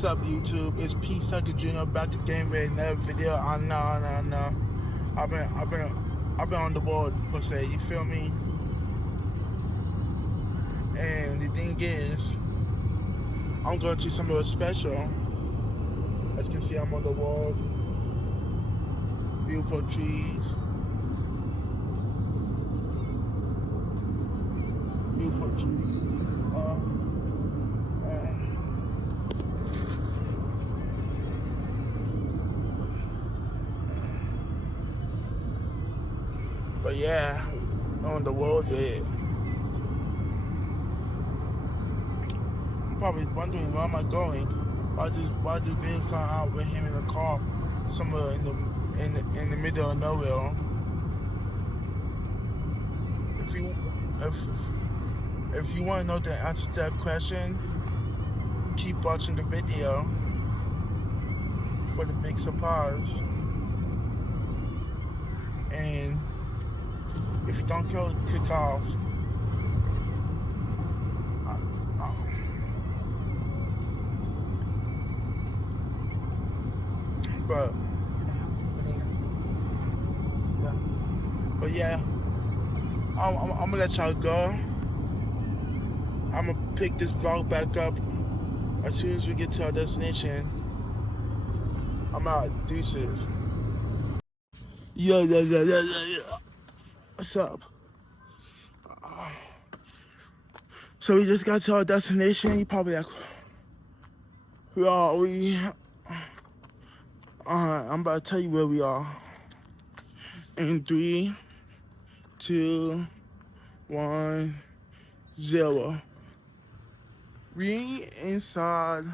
What's up, YouTube? It's P Sucker Jr. back again with another video. I know. I've been on the board per se. You feel me? And the thing is, I'm going to something special. As you can see, I'm on the wall. Beautiful trees. Beautiful trees. But yeah, on the road there. You're probably wondering where am I going? Why just being something out with him in the car somewhere in the middle of nowhere? If you want to know the answer to that question, keep watching the video for the big surprise. And if you don't kick off, but yeah, I'm gonna let y'all go. I'm gonna pick this vlog back up as soon as we get to our destination. I'm out. Deuces. Yo. What's up? So we just got to our destination. You probably like, where are we? I'm about to tell you where we are. In 3, 2, 1, 0. We inside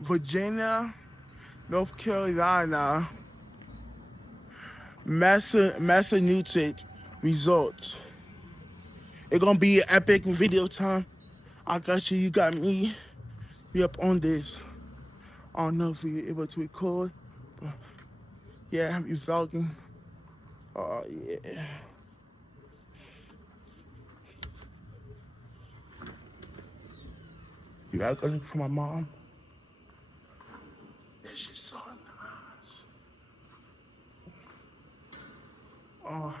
Virginia, North Carolina, Massachusetts Resort. It's gonna be an epic video time. I got you, you got me. We up on this. I don't know if we were able to record, but yeah, we vlogging. Oh yeah. You gotta go look for my mom. She's so nice. Oh.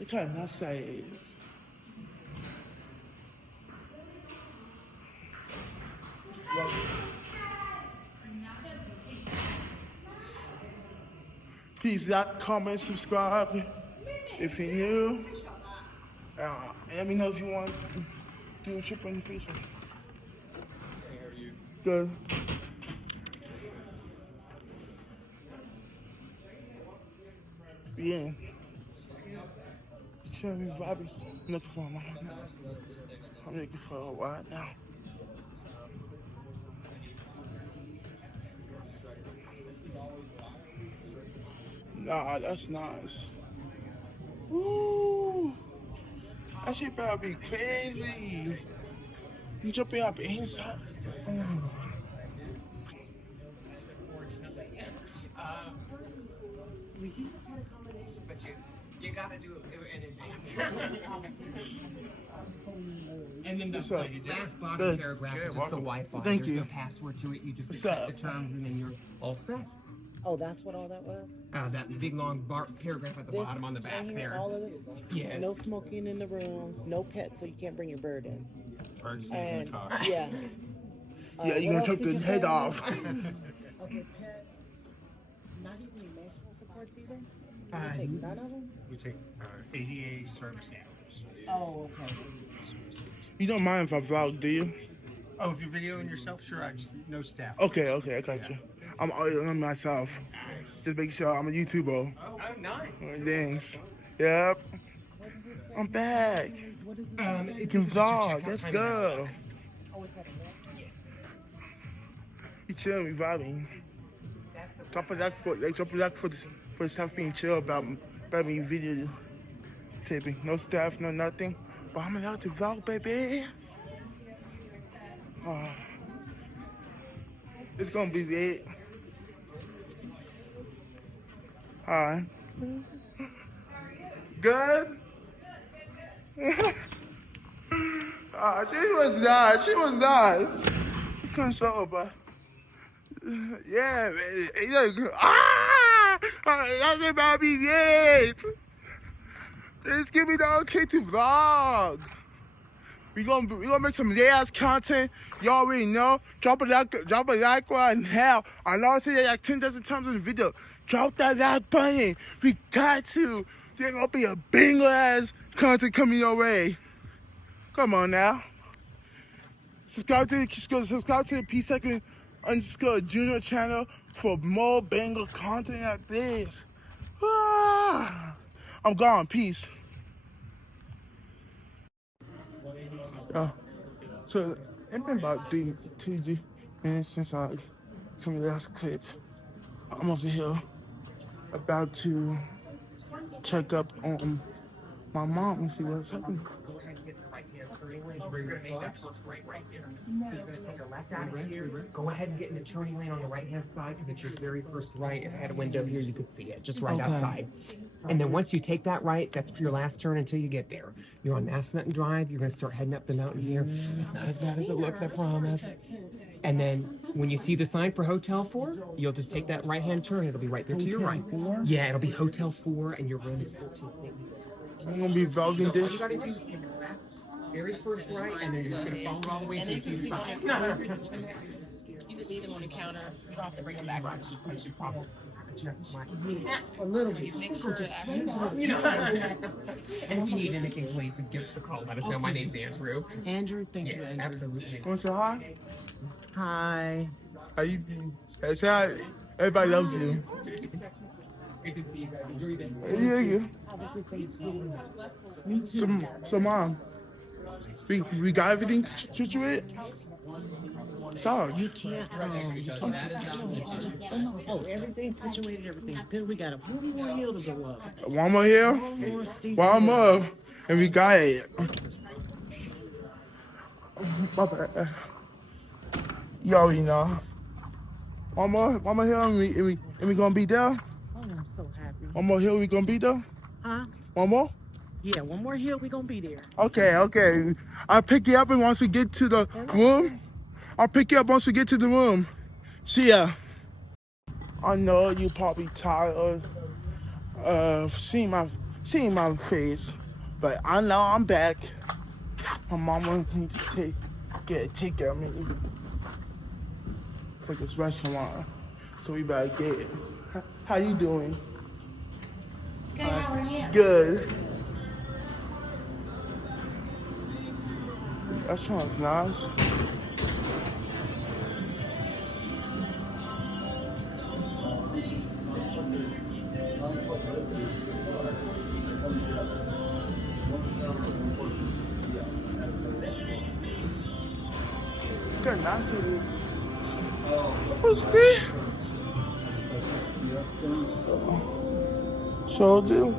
Look how nice that is. Please like, comment, subscribe if you're new. Let me know if you want to do a trip in the future. Hey, how are you? Good. Yeah. Chilling with Bobby. I'm looking for him. I'm looking for a ride now. Nah, that's nice. Woo! That shit better be crazy. You jumping up inside. But you gotta do it in advance. And then the last bottom paragraph is just the Wi-Fi. Thank There's you. no password to it. You just accept the terms and then you're all set. Oh, that's what all that was? That big long paragraph at the bottom on the back right here, there. all of this? Yes. No smoking in the rooms, no pets, so you can't bring your bird in. Bird stays in the car. Yeah. Yeah, you're gonna chop the head off. Okay, pet. Not even emotional supports either? You take none of them? We take ADA service animals. Oh, okay. You don't mind if I vlog, do you? Oh, if you're videoing yourself, sure. I just no staff. Okay, I got you. I'm myself. Just making sure I'm a YouTuber. Oh, nice. Thanks. Yep. I'm back. You can vlog. Let's go. You chilling, we vibing. Drop a like for the staff being chill about me video taping. No staff, no nothing. But I'm allowed to vlog, baby. It's gonna be lit. Hi. Good? She was nice. She was nice. You couldn't show her, but yeah, man. That's about me, yes. Just give me the okay to vlog. We gonna make some ass content. Y'all already know. Drop a like right now. I know I say that like 10 dozen times in the video. Drop that like button. We got to. There's gonna be a banger ass content coming your way. Come on now. Subscribe to the P2_Junior channel for more banger content like this. Ah, I'm gone. Peace. So it's been about 2 minutes since I filmed the last clip. I'm over here about to check up on my mom and see what's happening. Go ahead and get the right hand turning lane. Where you're made that first right there. So you're gonna take a left out of here. Go ahead and get in the turning lane on the right hand side because it's your very first right. If I had a window here, you could see it just right outside. And then once you take that right, that's for your last turn until you get there. You're on Massanutten Drive. You're gonna start heading up the mountain here. It's not as bad as it looks, I promise. And then when you see the sign for Hotel 4, you'll just take that right hand turn. It'll be right there to your right. Yeah, it'll be Hotel 4 and your room is 14. I'm gonna be vlogging All you this. gotta do is take a left, very first right, and then you're just gonna follow all the way until you see the sign. You could leave them on the counter. You don't have to bring them back. A little bit. Make sure that And if you need anything, please just give us a call. Let us know. My name's Andrew. Andrew, thank you, Yes, Andrew. absolutely. Wanna say hi? Hi. How you doing? Hey, say hi. Everybody loves you. Good to see you guys. Enjoy your day. Yeah. So mom, we got everything situated? So You can't. Oh, everything's situated. Everything's good. We got one more hill to go up. one more here, One more steep. one more, and we got it. My bad. You already know. One more hill, and we gonna be there. Oh, I'm so happy. One more hill, we gonna be there. Huh? One more. Yeah, one more hill. We gonna be there. Okay. I'll pick you up and once we get to the room. I'll pick you up once we get to the room. See ya. I know you probably tired of seeing my face, but I know I'm back. My mama needs to take care of me for this restaurant, so we better get it. How you doing? Good, how are you? Good. That sounds nice. Good, nice of you. What's this? So do.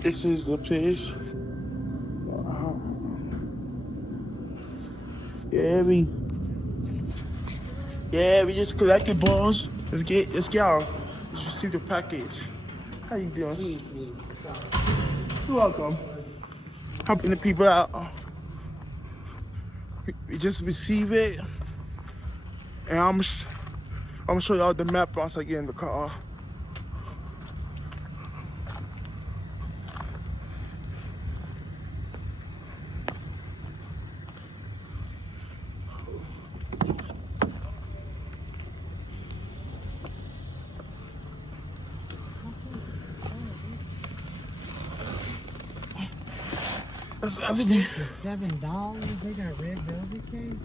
This is the place. Yeah, we just collected balls. Let's get out. Let's receive the package. How you doing? You're welcome. Helping the people out. We just receive it, and I'm gonna show y'all the map once I get in the car. That's everything. $7. They got red velvet cake.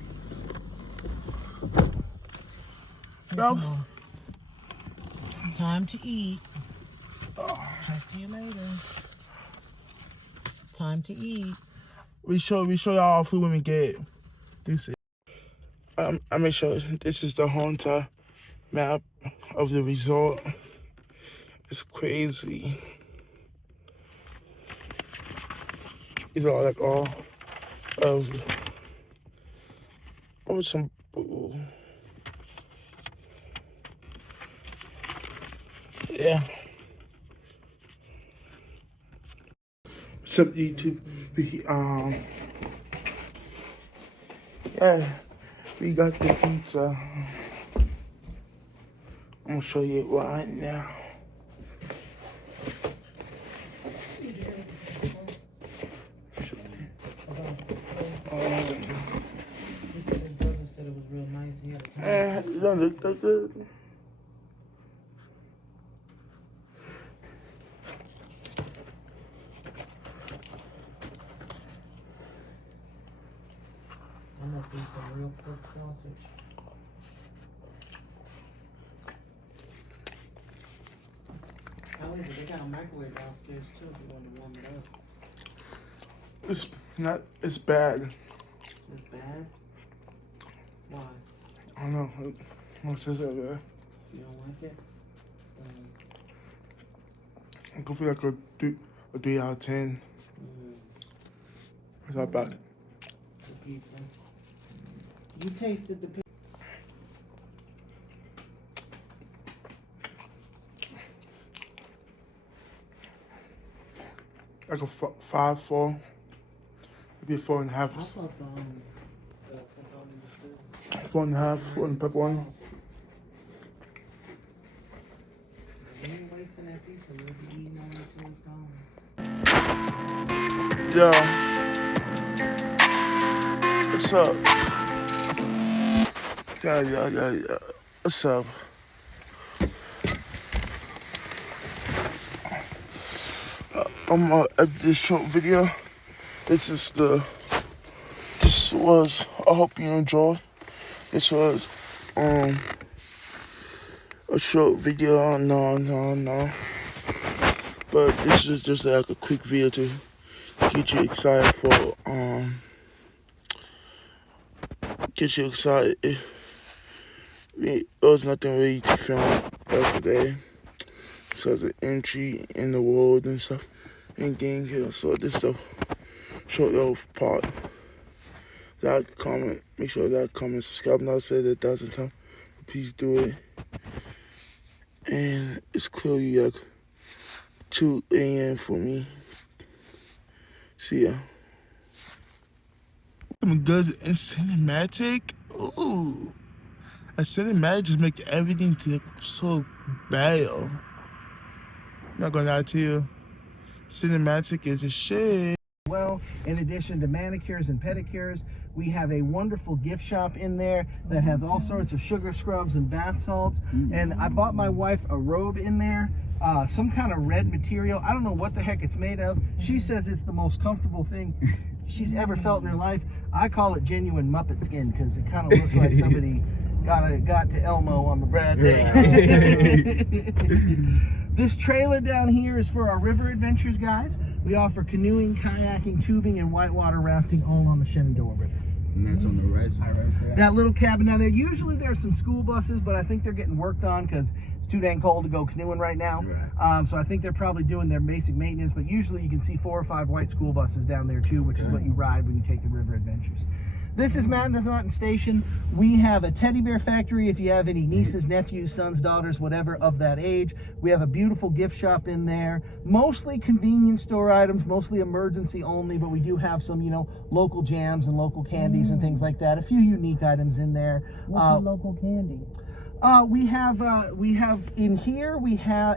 Yo. Time to eat. Talk to you later. Time to eat. We show y'all our food when we get it. This is. I'm gonna show. This is the Honda map of the resort. It's crazy. These are like all of some. Yeah. What's up, YouTube? Yeah, we got the pizza. I'm gonna show you it right now. It don't look that good. I'm gonna do some real pork sausage. They got a microwave downstairs too if you want to warm it up. It's not, it's bad. It's bad? Why? I don't know. What's this bad? You don't like it? I can feel like a 3 out of 10. It's not bad. The pizza. You tasted the pizza. Like a 5, 4. Maybe a 4.5. I thought the pepperoni was good. 4.5 for the pepperoni. You ain't wasting that pizza. You'll be eating on it till it's gone. Yo. What's up? Yeah. What's up? I'm gonna edit this short video. This was, I hope you enjoyed. This was, a short video, no. But this is just like a quick video to get you excited for, There was nothing really to film yesterday. So the entry in the world and stuff. And game here. So this is the short little part. Like, comment, make sure that comment, subscribe. Now I said it 1,000 times. Please do it. And it's clearly like 2 a.m. for me. See ya. Some good in cinematic. Ooh. A cinematic just make everything look so bad. I'm not gonna lie to you. Cinematic is a shit. Well, in addition to manicures and pedicures, we have a wonderful gift shop in there that has all sorts of sugar scrubs and bath salts. And I bought my wife a robe in there, some kind of red material. I don't know what the heck it's made of. She says it's the most comfortable thing she's ever felt in her life. I call it genuine Muppet skin because it kind of looks like somebody got to Elmo on the Brad Day. This trailer down here is for our river adventures, guys. We offer canoeing, kayaking, tubing, and whitewater rafting all on the Shenandoah River. And that's on the right side, right? That little cabin down there, usually there's some school buses, but I think they're getting worked on because it's too dang cold to go canoeing right now. Right. So I think they're probably doing their basic maintenance, but usually you can see 4 or 5 white school buses down there too, which is what you ride when you take the river adventures. This is Mountain Norton Station. We have a teddy bear factory if you have any nieces, nephews, sons, daughters, whatever of that age. We have a beautiful gift shop in there. Mostly convenience store items, mostly emergency only, but we do have some, local jams and local candies and things like that. A few unique items in there. What's the local candy? We have in here,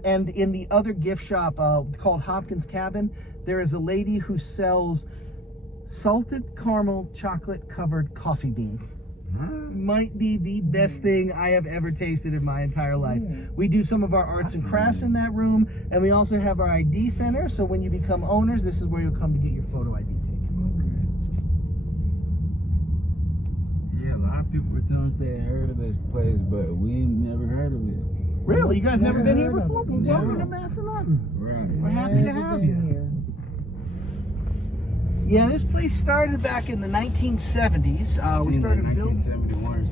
and in the other gift shop called Hopkins Cabin, there is a lady who sells salted caramel chocolate covered coffee beans. Might be the best thing I have ever tasted in my entire life. We do some of our arts and crafts in that room, and we also have our ID center, so when you become owners, this is where you'll come to get your photo ID taken. Yeah, a lot of people were telling us they heard of this place, but we never heard of it. Really? You guys never been here before? Well, Never. welcome to Massillon. Right. We're happy to have you. Yeah, this place started back in the 1970s. We started building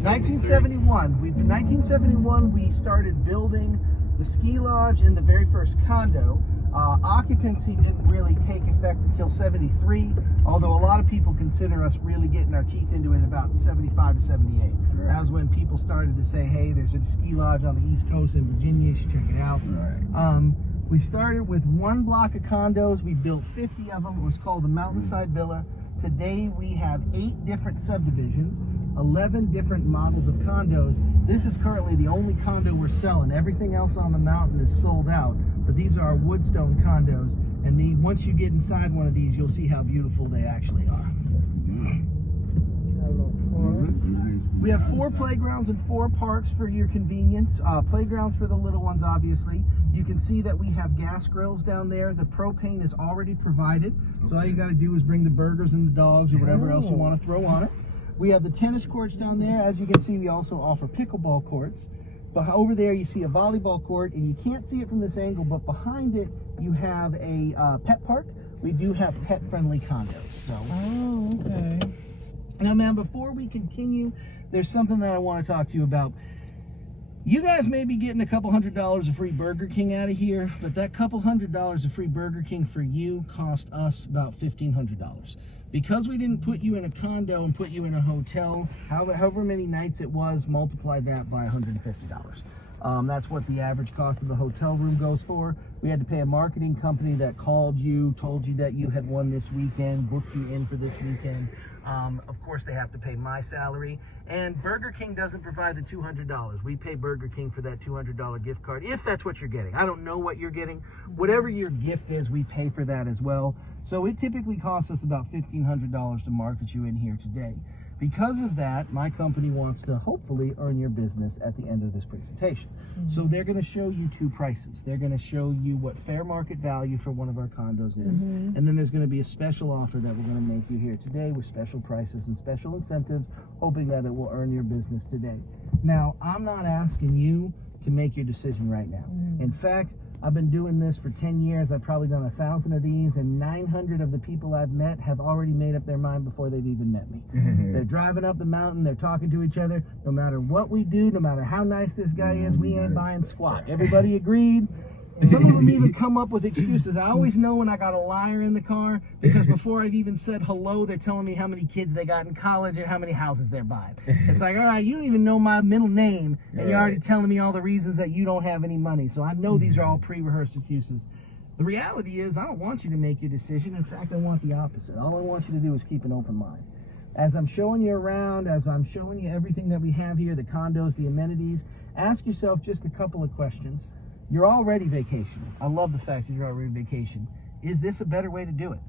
1971. 1971 we started building the ski lodge in the very first condo. Occupancy didn't really take effect until 73, although a lot of people consider us really getting our teeth into it about 75 to 78. Right. That was when people started to say, hey, there's a ski lodge on the East Coast in Virginia, you should check it out. know. Right. We started with one block of condos. We built 50 of them. It was called the Mountainside Villa. Today we have 8 different subdivisions, 11 different models of condos. This is currently the only condo we're selling. Everything else on the mountain is sold out, but these are our woodstone condos. And once you get inside one of these, you'll see how beautiful they actually are. We have 4 playgrounds and 4 parks for your convenience. Playgrounds for the little ones, obviously. You can see that we have gas grills down there. The propane is already provided. So all you got to do is bring the burgers and the dogs or whatever else you want to throw on it. We have the tennis courts down there. As you can see, we also offer pickleball courts. But over there, you see a volleyball court, and you can't see it from this angle, but behind it, you have a pet park. We do have pet-friendly condos. So. Oh, okay. Now, man, before we continue, there's something that I want to talk to you about. You guys may be getting a couple $100 of free Burger King out of here, but that couple $100 of free Burger King for you cost us about $1,500. Because we didn't put you in a condo and put you in a hotel, however many nights it was, multiply that by $150. That's what the average cost of the hotel room goes for. We had to pay a marketing company that called you, told you that you had won this weekend, booked you in for this weekend. Of course, they have to pay my salary. And Burger King doesn't provide the $200. We pay Burger King for that $200 gift card, if that's what you're getting. I don't know what you're getting. Whatever your gift is, we pay for that as well. So it typically costs us about $1,500 to market you in here today. Because of that, my company wants to hopefully earn your business at the end of this presentation. So they're going to show you 2 prices. They're going to show you what fair market value for one of our condos is. And then there's going to be a special offer that we're going to make you here today with special prices and special incentives, hoping that it will earn your business today. Now, I'm not asking you to make your decision right now. In fact, I've been doing this for 10 years. I've probably done 1,000 of these, and 900 of the people I've met have already made up their mind before they've even met me. They're driving up the mountain, they're talking to each other. No matter what we do, no matter how nice this guy is, we ain't buying squat. Everybody agreed? Some of them even come up with excuses. I always know when I got a liar in the car, because before I've even said hello, they're telling me how many kids they got in college and how many houses they're buying. It's like, all right, you don't even know my middle name, and you're already telling me all the reasons that you don't have any money. So I know these are all pre-rehearsed excuses. The reality is, I don't want you to make your decision. In fact, I want the opposite. All I want you to do is keep an open mind. As I'm showing you around, as I'm showing you everything that we have here, the condos, the amenities, ask yourself just a couple of questions. You're already vacationing. I love the fact that you're already vacation. Is this a better way to do it?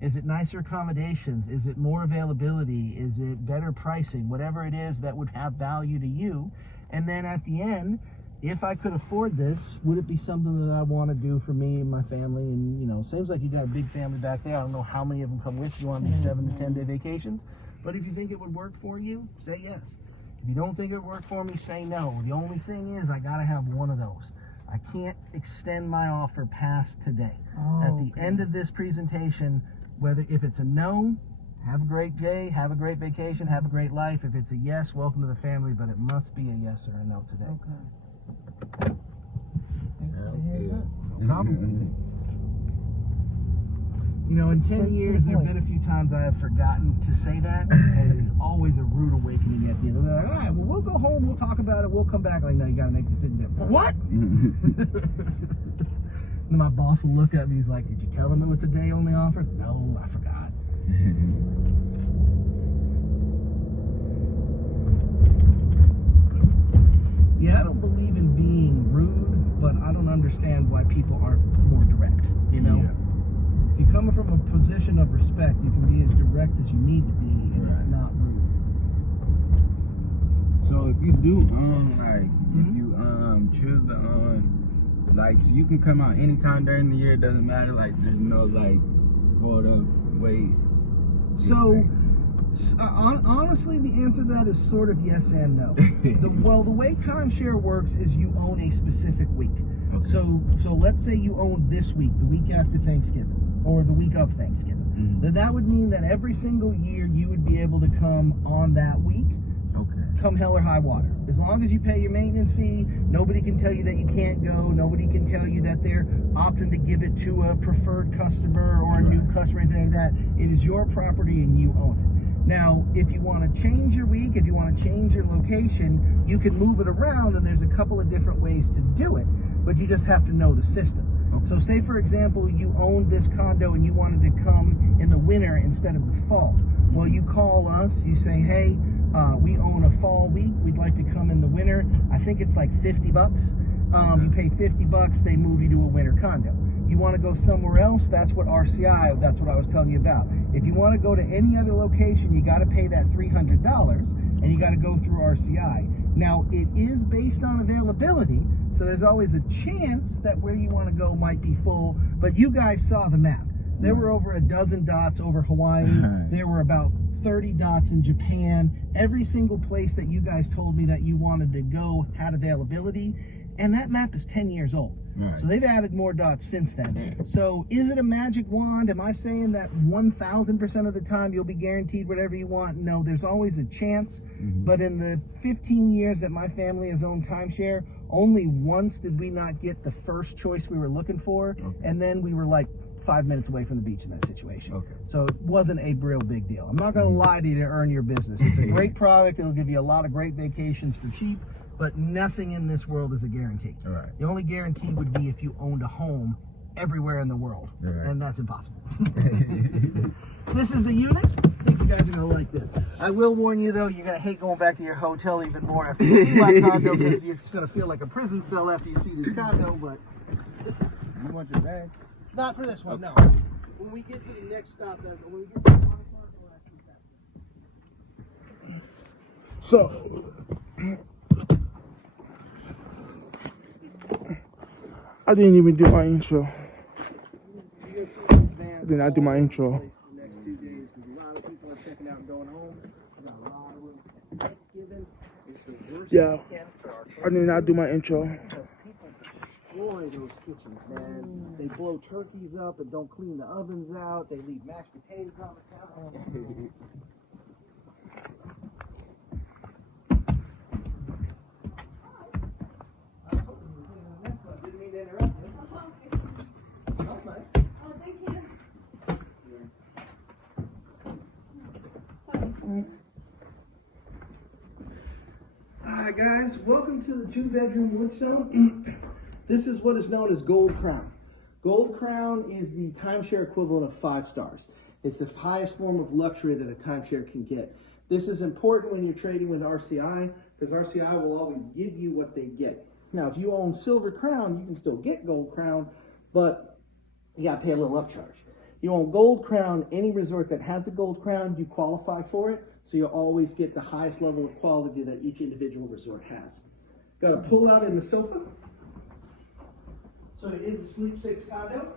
Is it nicer accommodations? Is it more availability? Is it better pricing? Whatever it is that would have value to you. And then at the end, if I could afford this, would it be something that I want to do for me and my family? And, you know, seems like you got a big family back there. I don't know how many of them come with you on these 7 to 10 day vacations. But if you think it would work for you, say yes. If you don't think it would work for me, say no. The only thing is, I got to have one of those. I can't extend my offer past today. At the end of this presentation, if it's a no, have a great day, have a great vacation, have a great life. If it's a yes, welcome to the family, but it must be a yes or a no today. Probably. You know, in 10 years, there have been a few times I have forgotten to say that, and it's always a rude awakening at the end. They're like, all right, well, we'll go home, we'll talk about it, we'll come back. Like, no, you got to make a decision there. What? And my boss will look at me, he's like, did you tell him it was a day-only offer? No, I forgot. Yeah, I don't believe in being rude, but I don't understand why people aren't more direct, you know? Yeah. If you're coming from a position of respect, you can be as direct as you need to be, and it's not rude. So if you do if you choose the like, so you can come out anytime during the year, it doesn't matter, like there's no like hold up, wait. So honestly, the answer to that is sort of yes and no. The way timeshare works is you own a specific week. Okay. So let's say you own this week, the week after Thanksgiving, or the week of Thanksgiving. Then that would mean that every single year you would be able to come on that week. Okay. Come hell or high water. As long as you pay your maintenance fee, nobody can tell you that you can't go. Nobody can tell you that they're opting to give it to a preferred customer or a new customer, anything like that. It is your property and you own it. Now, if you want to change your week, if you want to change your location, you can move it around, and there's a couple of different ways to do it. but you just have to know the system. So say for example, you owned this condo and you wanted to come in the winter instead of the fall. Well, you call us, you say, hey, we own a fall week, we'd like to come in the winter. I think it's like $50. You pay $50, they move you to a winter condo. You want to go somewhere else, that's what RCI, that's what I was telling you about. If you want to go to any other location, you got to pay that $300 and you got to go through RCI. Now, it is based on availability, so there's always a chance that where you want to go might be full, but you guys saw the map. There were over a dozen dots over Hawaii. There were about 30 dots in Japan. Every single place that you guys told me that you wanted to go had availability, and that map is 10 years old. Right. So they've added more dots since then. So is it a magic wand? Am I saying that 1,000% of the time you'll be guaranteed whatever you want? No, there's always a chance. But in the 15 years that my family has owned timeshare, only once did we not get the first choice we were looking for, and then we were like 5 minutes away from the beach in that situation. So it wasn't a real big deal. I'm not going to lie to you to earn your business. It's a great product. It'll give you a lot of great vacations for cheap, but nothing in this world is a guarantee. The only guarantee would be if you owned a home everywhere in the world, and that's impossible. This is the unit. I think you guys are going to like this. I will warn you though, you're going to hate going back to your hotel even more after you see my condo, because it's going to feel like a prison cell after you see this condo, but You want your bag? not for this one, no. When we get to the next stop, when we get to the water park, we'll actually that. So, I didn't even do my intro. Did not do my intro. The next 2 days, because a lot of people are checking out and going home. We got a lot of room for Thanksgiving. It's the worst Yeah, weekend for our I did not do my intro. because people destroy those kitchens, man. They blow turkeys up and don't clean the ovens out. They leave mashed potatoes on the counter. Didn't mean to interrupt you. That's nice. Alright guys, welcome to the 2-bedroom Woodstone. This is what is known as Gold Crown. Gold Crown is the timeshare equivalent of 5 stars. It's the highest form of luxury that a timeshare can get. This is important when you're trading with RCI, because RCI will always give you what they get. Now, if you own Silver Crown, you can still get Gold Crown, but you gotta pay a little upcharge. You own Gold Crown, any resort that has a Gold Crown, you qualify for it, so you'll always get the highest level of quality that each individual resort has. Got a pull out in the sofa. So it is a Sleep 6 condo.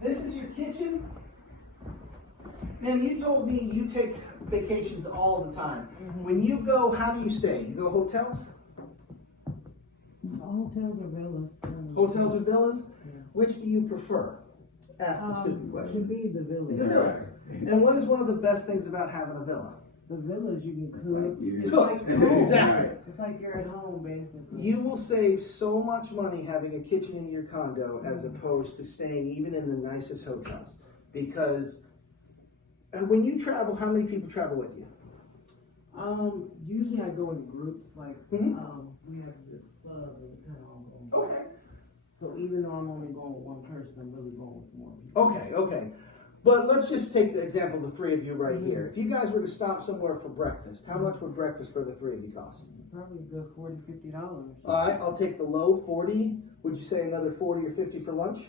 This is your kitchen. Man, you told me you take vacations all the time. When you go, how do you stay? You go hotels? Hotels or villas? Hotels or villas? Which do you prefer? Ask the stupid Should question. be the villas. The villas. And what is one of the best things about having a villa? The villas you can It's cook. like Cook. Exactly. It's like you're at home, basically. You will save so much money having a kitchen in your condo as opposed to staying even in the nicest hotels. Because when you travel, how many people travel with you? Usually I go in groups, like, we have this club and we kind of all go. Okay. So even though I'm only going with one person, I'm really going with more people. Okay. But let's just take the example of the 3 of you right here. If you guys were to stop somewhere for breakfast, how much would breakfast for the 3 of you cost? Probably a good $40, $50. All right, I'll take the low, 40. Would you say another 40 or 50 for lunch?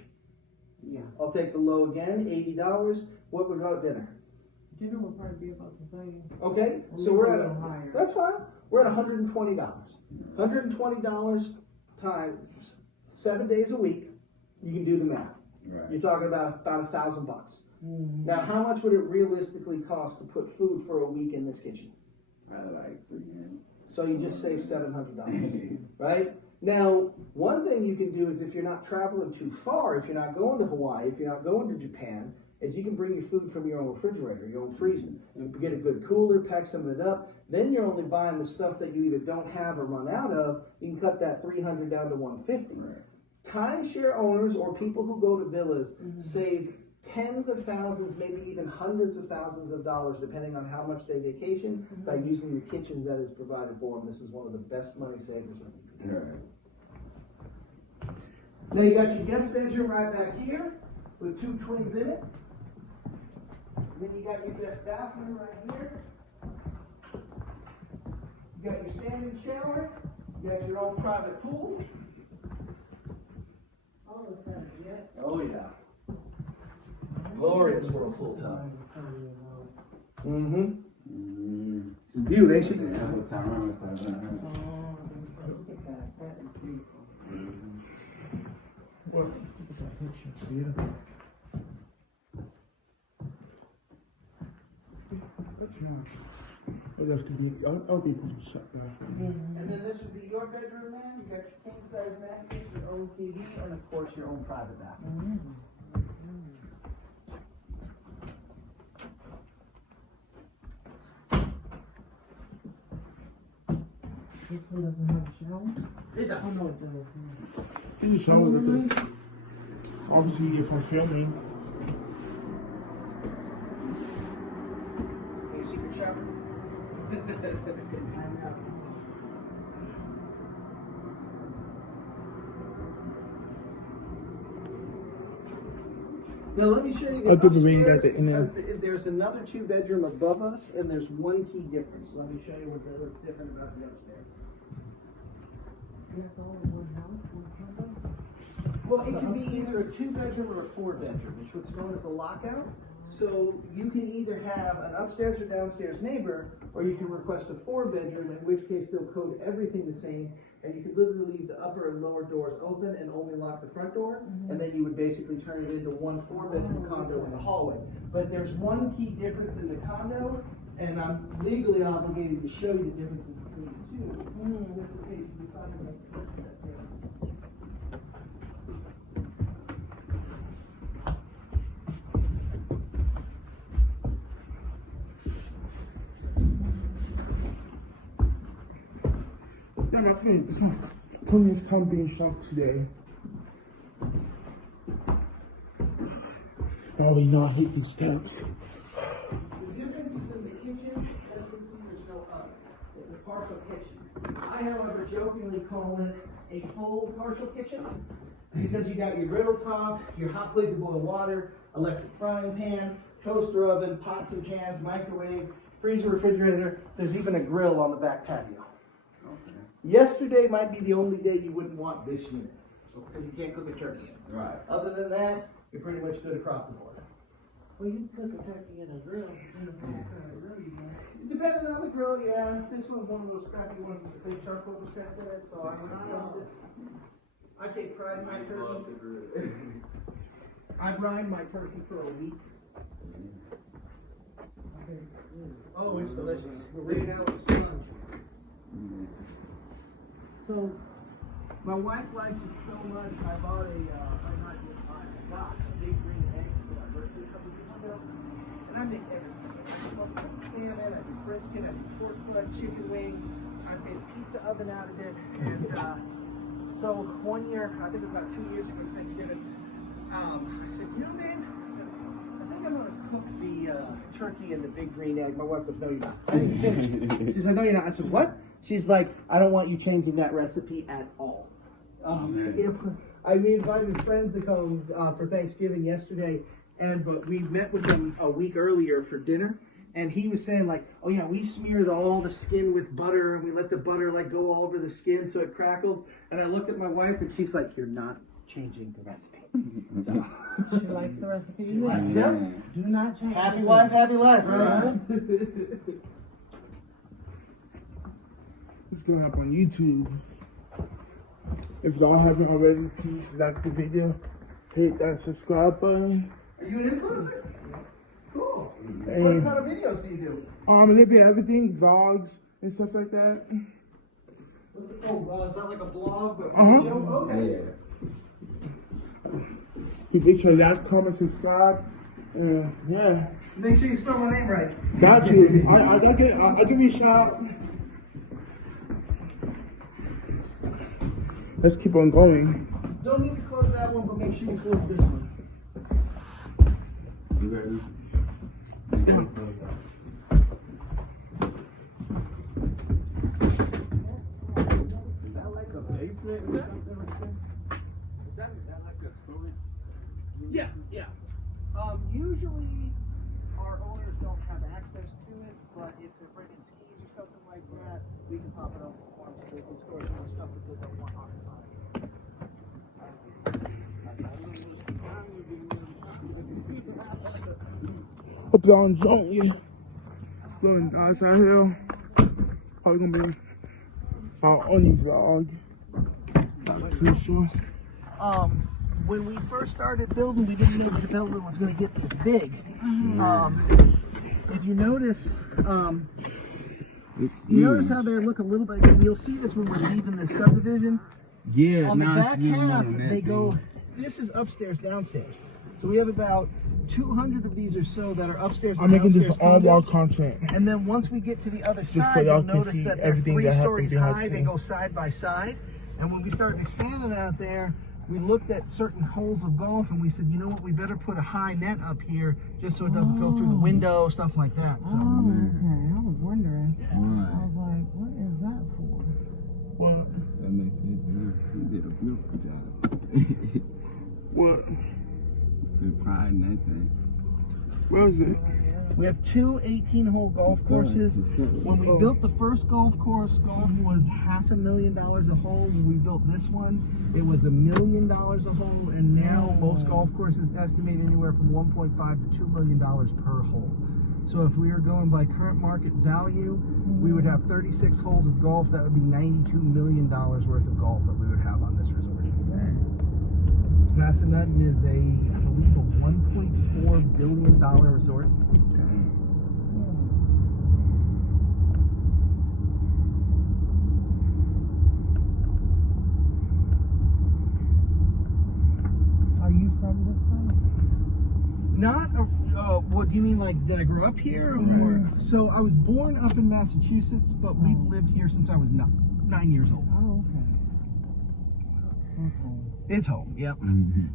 Yeah. I'll take the low again, $80. What about dinner? Dinner will probably be about the same. Okay, Maybe so we're a at little higher. that's fine. We're at $120. $120 times 7 days a week. You can do the math. You're talking about $1,000. Now, how much would it realistically cost to put food for a week in this kitchen? Probably like 300. So you just save $700, right? Now, one thing you can do is if you're not traveling too far, if you're not going to Hawaii, if you're not going to Japan, is you can bring your food from your own refrigerator, your own freezer. You can get a good cooler, pack some of it up. Then you're only buying the stuff that you either don't have or run out of. You can cut that $300 down to $150. Timeshare owners or people who go to villas save tens of thousands, maybe even hundreds of thousands of dollars, depending on how much they vacation, by using the kitchen that is provided for them. This is one of the best money savers. Now you got your guest bedroom right back here with 2 twins in it. Then you got your guest bathroom right here. You got your standing shower. You got your own private pool. Oh yeah. Glorious for a full time. Mm-hmm. It's a beaut, ain't she? I'll be shut down. And then this would be your bedroom, man. You got your king size mattress, your own TV, and of course your own private bathroom. This one doesn't have a shower? It does. Oh, no, it does. You can shower with it. Obviously, if I'm filming. Any secret shower? Now let me show you the I'll do the ring upstairs, at the end. because there's another 2 bedroom above us, and there's one key difference. Let me show you what's different about the upstairs. That's all in one house, one condo? Well, it can be either a 2 bedroom or a 4 bedroom, which what's known as a lockout. So you can either have an upstairs or downstairs neighbor, or you can request a 4 bedroom, in which case they'll code everything the same, and you could literally leave the upper and lower doors open and only lock the front door, and then you would basically turn it into one 4 bedroom condo in the hallway. But there's one key difference in the condo, and I'm legally obligated to show you the difference between the 2. Just in case you decide to make a switch that day. Yeah, my friend, it's my 20th time being shocked today. Oh, you know, I hate these steps. The difference is in the kitchen, as you can see, there's no oven. It's a partial kitchen. I, however, jokingly call it a full partial kitchen because you got your griddle top, your hot plate to boil water, electric frying pan, toaster oven, pots and pans, microwave, freezer, refrigerator. There's even a grill on the back patio. Yesterday might be the only day you wouldn't want this unit because you can't cook a turkey in. Right. Other than that, you're pretty much good across the board. Well, you cook a turkey in a grill. Depending on what kind of grill you want. Depending on the grill, yeah. This one's one of those crappy ones with the fake charcoal dispense in it, so I wouldn't trust it. I take pride in my turkey. I brine my turkey for a week. Oh, it's delicious. We're right now with the sponge. So, My wife likes it so much, I bought a, I got a big green egg for my birthday a couple years ago. And I make everything. I do salmon, I do brisket, I do pork butt, chicken wings. I made a pizza oven out of it. And so one year, I think it was about 2 years ago, Thanksgiving, I said, you know, man, I think I'm going to cook the turkey and the big green egg. My wife goes, no, you're not. I didn't finish. She said, no, you're not. I said, what? She's like, I don't want you changing that recipe at all. We invited friends to come for Thanksgiving yesterday, but we met with them a week earlier for dinner, and he was saying like, oh yeah, we smear all the skin with butter, and we let the butter like go all over the skin so it crackles. And I looked at my wife, and she's like, you're not changing the recipe. she likes the recipe. She likes it. Yep. Do not change Happy it. wife, happy life, right? It's going up on YouTube. If y'all haven't already, please like the video, hit that subscribe button. Are you an influencer? Cool. What And kind of videos do you do? a little bit of everything, vlogs and stuff like that. Oh, is that like a blog but Uh-huh. video? Okay. Yeah. You make sure to like, comment, subscribe, and yeah. Make sure you spell my name right. Got you. I give you a shout. Let's keep on going. Don't need to close that one, but make sure you close this one. You ready? Is that like a basement? Is that Yeah. Usually our owners don't have access to it, but if they're bringing skis or something like that, we can pop it up for them so they can store some of the stuff that they don't want occupied. Hope y'all enjoying it. Feeling nice out here. Probably gonna be our only vlog. Pretty sure. When we first started building, we didn't know the development was going to get this big. If you notice, you notice how they look a little bit. You'll see this when we're leaving the subdivision. Yeah, On the now I back see half, one on that they go. thing. This is upstairs, downstairs. So we have about 200 of these or so that are upstairs. I'm making this downstairs all wall condos. content. And then once we get to the other so side, y'all you'll can notice see that they're everything 3 that happened stories behind high. the They scene. go side by side. And when we started expanding out there, we looked at certain holes of golf and we said, you know what, we better put a high net up here just so it doesn't go through the window, stuff like that. So Oh, okay. I was wondering. I Right. was like, what is that for? What? That makes sense. You did a beautiful job. What? Took pride in that thing. Where is it? we have 2 18-hole golf courses. When we built the first golf course, golf was $500,000 a hole. When we built this one, it was $1 million a hole, and now most golf courses estimate anywhere from $1.5 to $2 million per hole. So if we were going by current market value, we would have 36 holes of golf. That would be $92 million worth of golf that we would have on this resort. Massanutten is I believe, a $1.4 billion resort. Are you from this place? Not what do you mean, like, did I grow up here? Or so I was born up in Massachusetts, but we've lived here since I was 9 years old. Oh, okay. Okay. It's home, yep.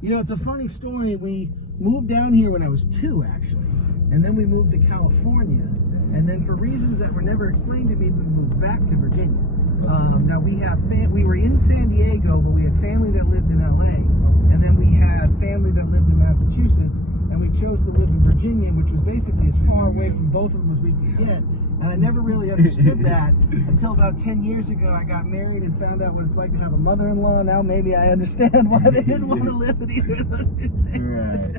You know, it's a funny story. We moved down here when I was 2, actually, and then we moved to California, and then for reasons that were never explained to me, we moved back to Virginia. Now we have we were in San Diego, but we had family that lived in LA, and then we had family that lived in Massachusetts, and we chose to live in Virginia, which was basically as far away from both of them as we could get. And I never really understood that until about 10 years ago. I got married and found out what it's like to have a mother-in-law. Now maybe I understand why they didn't want to live in either of those two states. Right.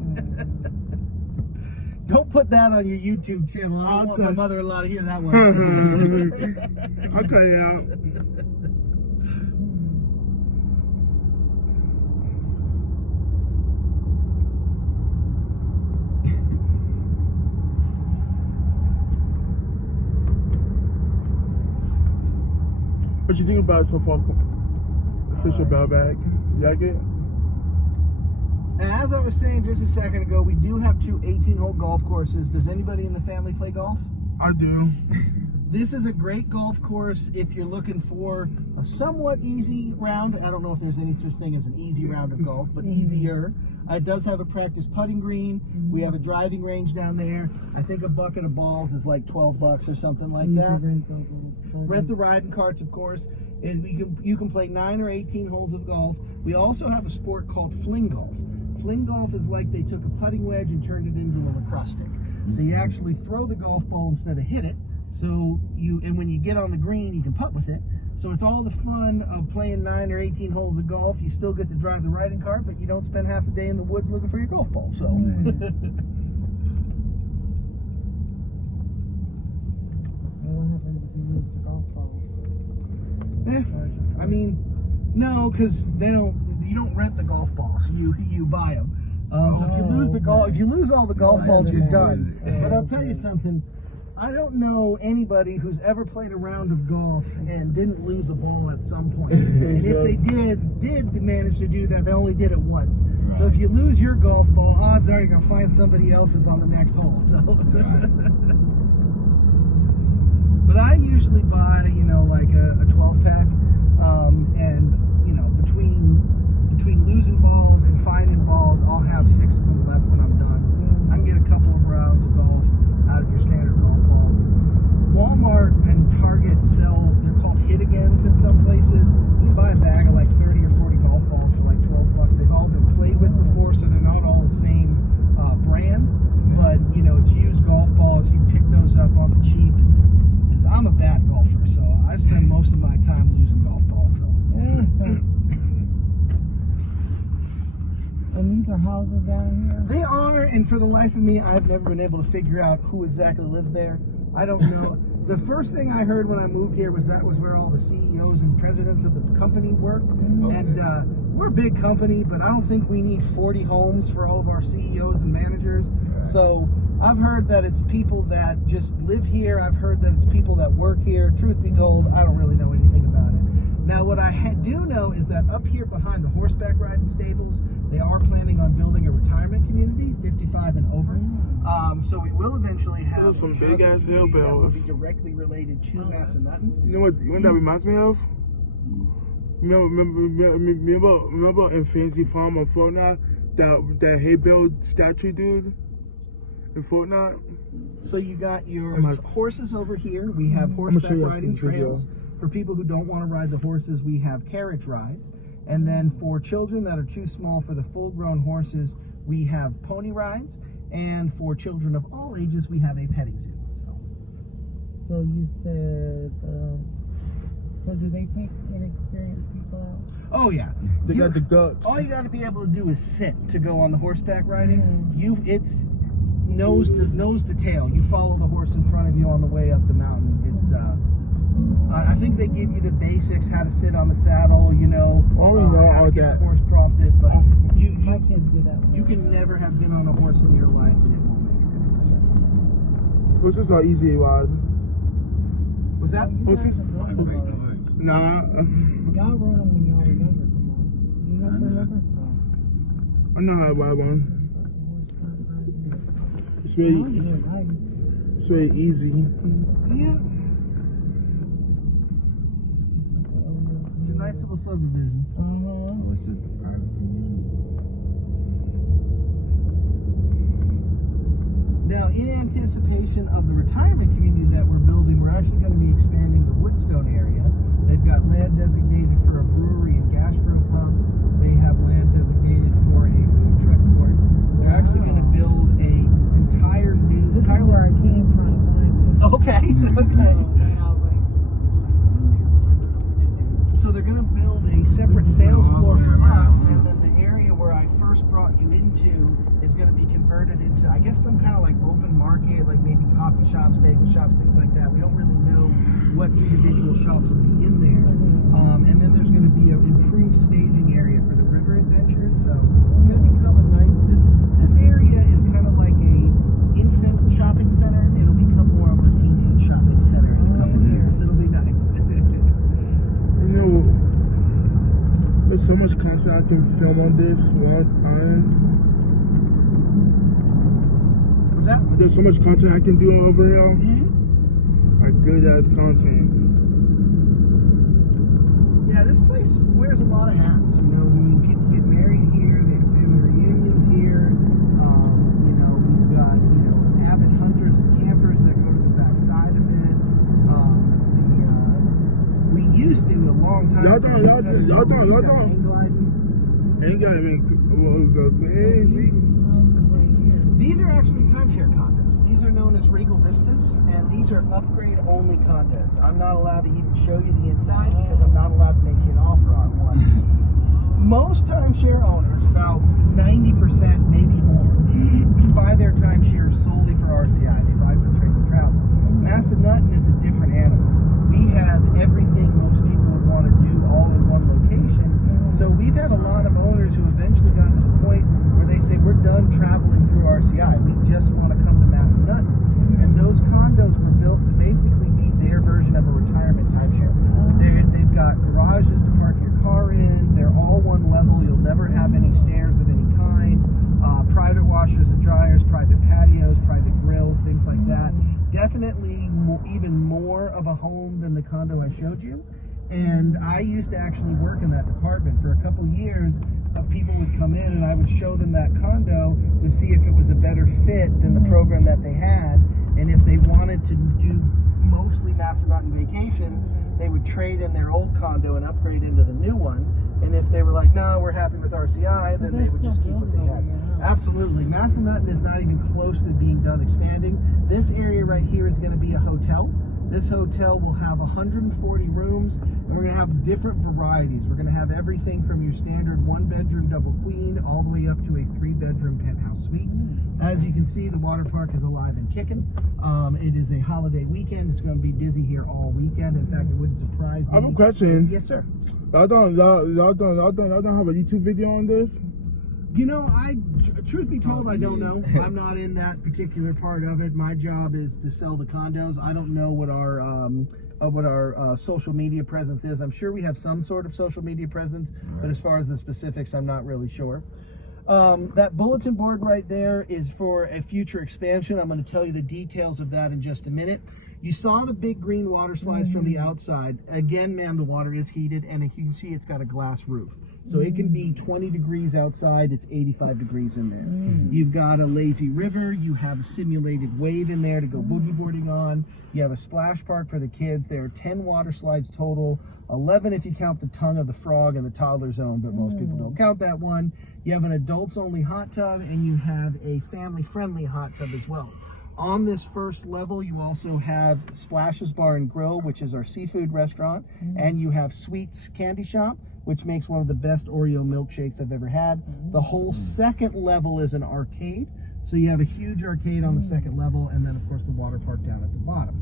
Don't put that on your YouTube channel. I don't want my mother-in-law to hear that one. Okay, yeah. What you think about it so far? Official bell bag. You like it? Now, as I was saying just a second ago, we do have 2 18-hole golf courses. Does anybody in the family play golf? I do. This is a great golf course if you're looking for a somewhat easy round. I don't know if there's any such thing as an easy round of golf, but easier. It does have a practice putting green. We have a driving range down there. I think a bucket of balls is like $12 or something like that. Rent the riding carts, of course. And you can play 9 or 18 holes of golf. We also have a sport called fling golf. Fling golf is like they took a putting wedge and turned it into a lacrosse stick. So you actually throw the golf ball instead of hit it. So and when you get on the green, you can putt with it. So it's all the fun of playing 9 or 18 holes of golf. You still get to drive the riding cart, but you don't spend half the day in the woods looking for your golf ball. So. What happens if you lose the golf ball? I mean, no, because you don't rent the golf balls. You buy them. So if you lose if you lose all the golf balls, you're done. But I'll tell you something. I don't know anybody who's ever played a round of golf and didn't lose a ball at some point. And if they did manage to do that, they only did it once. So if you lose your golf ball, odds are you're gonna find somebody else's on the next hole. So. But I usually buy, like a 12-pack, and between losing balls and finding balls, I'll have 6 of them left when I'm done. I can get a couple of rounds of golf out of your standard golf balls. Walmart and Target sell, they're called hit-agains in some places. You can buy a bag of like 30 or 40 golf balls for like $12. They've all been played with before, so they're not all the same. on the cheap is I'm a bad golfer, so I spend most of my time losing golf balls. So. And these are houses down here? They are, and for the life of me, I've never been able to figure out who exactly lives there. I don't know. The first thing I heard when I moved here was that was where all the CEOs and presidents of the company work. And we're a big company, but I don't think we need 40 homes for all of our CEOs and managers. So I've heard that it's people that just live here. I've heard that it's people that work here. Truth be told, I don't really know anything about it. Now, what I do know is that up here behind the horseback riding stables, they are planning on building a retirement community, 55 and over. So we will eventually have Those some a big housing ass community that will hillbills. be directly related to Massanutten. You know what that reminds me of? Remember in Fancy Farm on Fortnite, that hay bale statue dude in Fortnite? So you got your Am I- horses over here. We have show horseback you after riding the video. trails. For people who don't want to ride the horses, we have carriage rides. And then for children that are too small for the full-grown horses, we have pony rides. And for children of all ages, we have a petting zoo. So you said, so do they take inexperienced people out? Oh yeah, They got the guts. All you got to be able to do is sit to go on the horseback riding. It's nose to tail. You follow the horse in front of you on the way up the mountain. It's I think they give you the basics, how to sit on the saddle. You know, Oh, we know how all to get that. the horse prompted, but My kids do that. you can never have been on a horse in your life, and it won't make a difference. What's this not easy ride? Was that? What's this? Nah, Y'all rode them when y'all were younger. Come on. You don't remember? I know how to ride one. It's Oh, very, yeah, nice. it's very easy. Yeah. It's a nice little subdivision. What's this? Private community? Now, in anticipation of the retirement community that we're building, we're actually going to be expanding the Woodstone area. They've got land designated for a brewery and gastro pub. They have land designated for a food truck court. They're actually going to build a entire new... This is where I came from to find it. Okay, okay. And I was like, So they're going to build a separate sales floor for us, and then the area where I first brought you into is going to be converted into, I guess, some kind of like open market, like maybe coffee shops, bagel shops, things like that. We don't really know what individual shops will be in there. And then there's going to be an improved staging area for the river adventures. So it's going to become a nice. This area is kind of like a infant shopping center. It'll become more of a teenage shopping center in a couple years. It'll be nice. You know, there's so much content I can film on this one time. Was that? There's so much content I can do over here. Like good ass content. Yeah, this place wears a lot of hats. You know, I mean, people get married here. They have family reunions here. You know, we've got avid hunters and campers that go to the back side of it. We used to a long time Y'all ago. don't- y'all don't- y'all don't- y'all don't- hang gliding. Ain't got me go crazy. houses right here. These are actually timeshare condos. These are known as Regal Vistas, and these are upgrade-only condos. I'm not allowed to even show you the inside because I'm not allowed to make you an offer on one. Most timeshare owners, about 90%, maybe more, buy their timeshares solely for RCI. They buy for trade and travel. Massanutten is a different animal. We have everything most people would want to do all in one location. So we've had a lot of owners who eventually got to the point where they say, we're done traveling through RCI. We just want to come to Massanutten. And those condos were built to basically be their version of a retirement timeshare. They've got garages to park your car in. They're all one level. You'll never have any stairs of any kind. Private washers and dryers, private patios, private grills, things like that. Definitely even more of a home than the condo I showed you. And I used to actually work in that department for a couple years. People would come in and I would show them that condo to see if it was a better fit than the program that they had. And if they wanted to do mostly Massanutten vacations, they would trade in their old condo and upgrade into the new one. And if they were like, no, we're happy with RCI, then they would just keep what they had. Absolutely. Massanutten is not even close to being done expanding. This area right here is going to be a hotel. This hotel will have 140 rooms, and we're going to have different varieties. We're going to have everything from your standard 1-bedroom double queen all the way up to a 3-bedroom penthouse suite. As you can see, the water park is alive and kicking. It is a holiday weekend. It's going to be busy here all weekend. In fact, it wouldn't surprise me. I have a question. Yes, sir. Y'all don't have a YouTube video on this? You know, truth be told, I don't know. I'm not in that particular part of it. My job is to sell the condos. I don't know what our social media presence is. I'm sure we have some sort of social media presence, but as far as the specifics, I'm not really sure. That bulletin board right there is for a future expansion. I'm going to tell you the details of that in just a minute. You saw the big green water slides from the outside. Again, ma'am, the water is heated, and you can see it's got a glass roof. So it can be 20 degrees outside, it's 85 degrees in there. You've got a lazy river, you have a simulated wave in there to go boogie boarding on. You have a splash park for the kids. There are 10 water slides total, 11 if you count the tongue of the frog and the toddler zone, but most people don't count that one. You have an adults only hot tub, and you have a family friendly hot tub as well. On this first level, you also have Splashes Bar and Grill, which is our seafood restaurant, and you have Sweets Candy Shop, which makes one of the best Oreo milkshakes I've ever had. The whole second level is an arcade. So you have a huge arcade on the second level, and then of course the water park down at the bottom.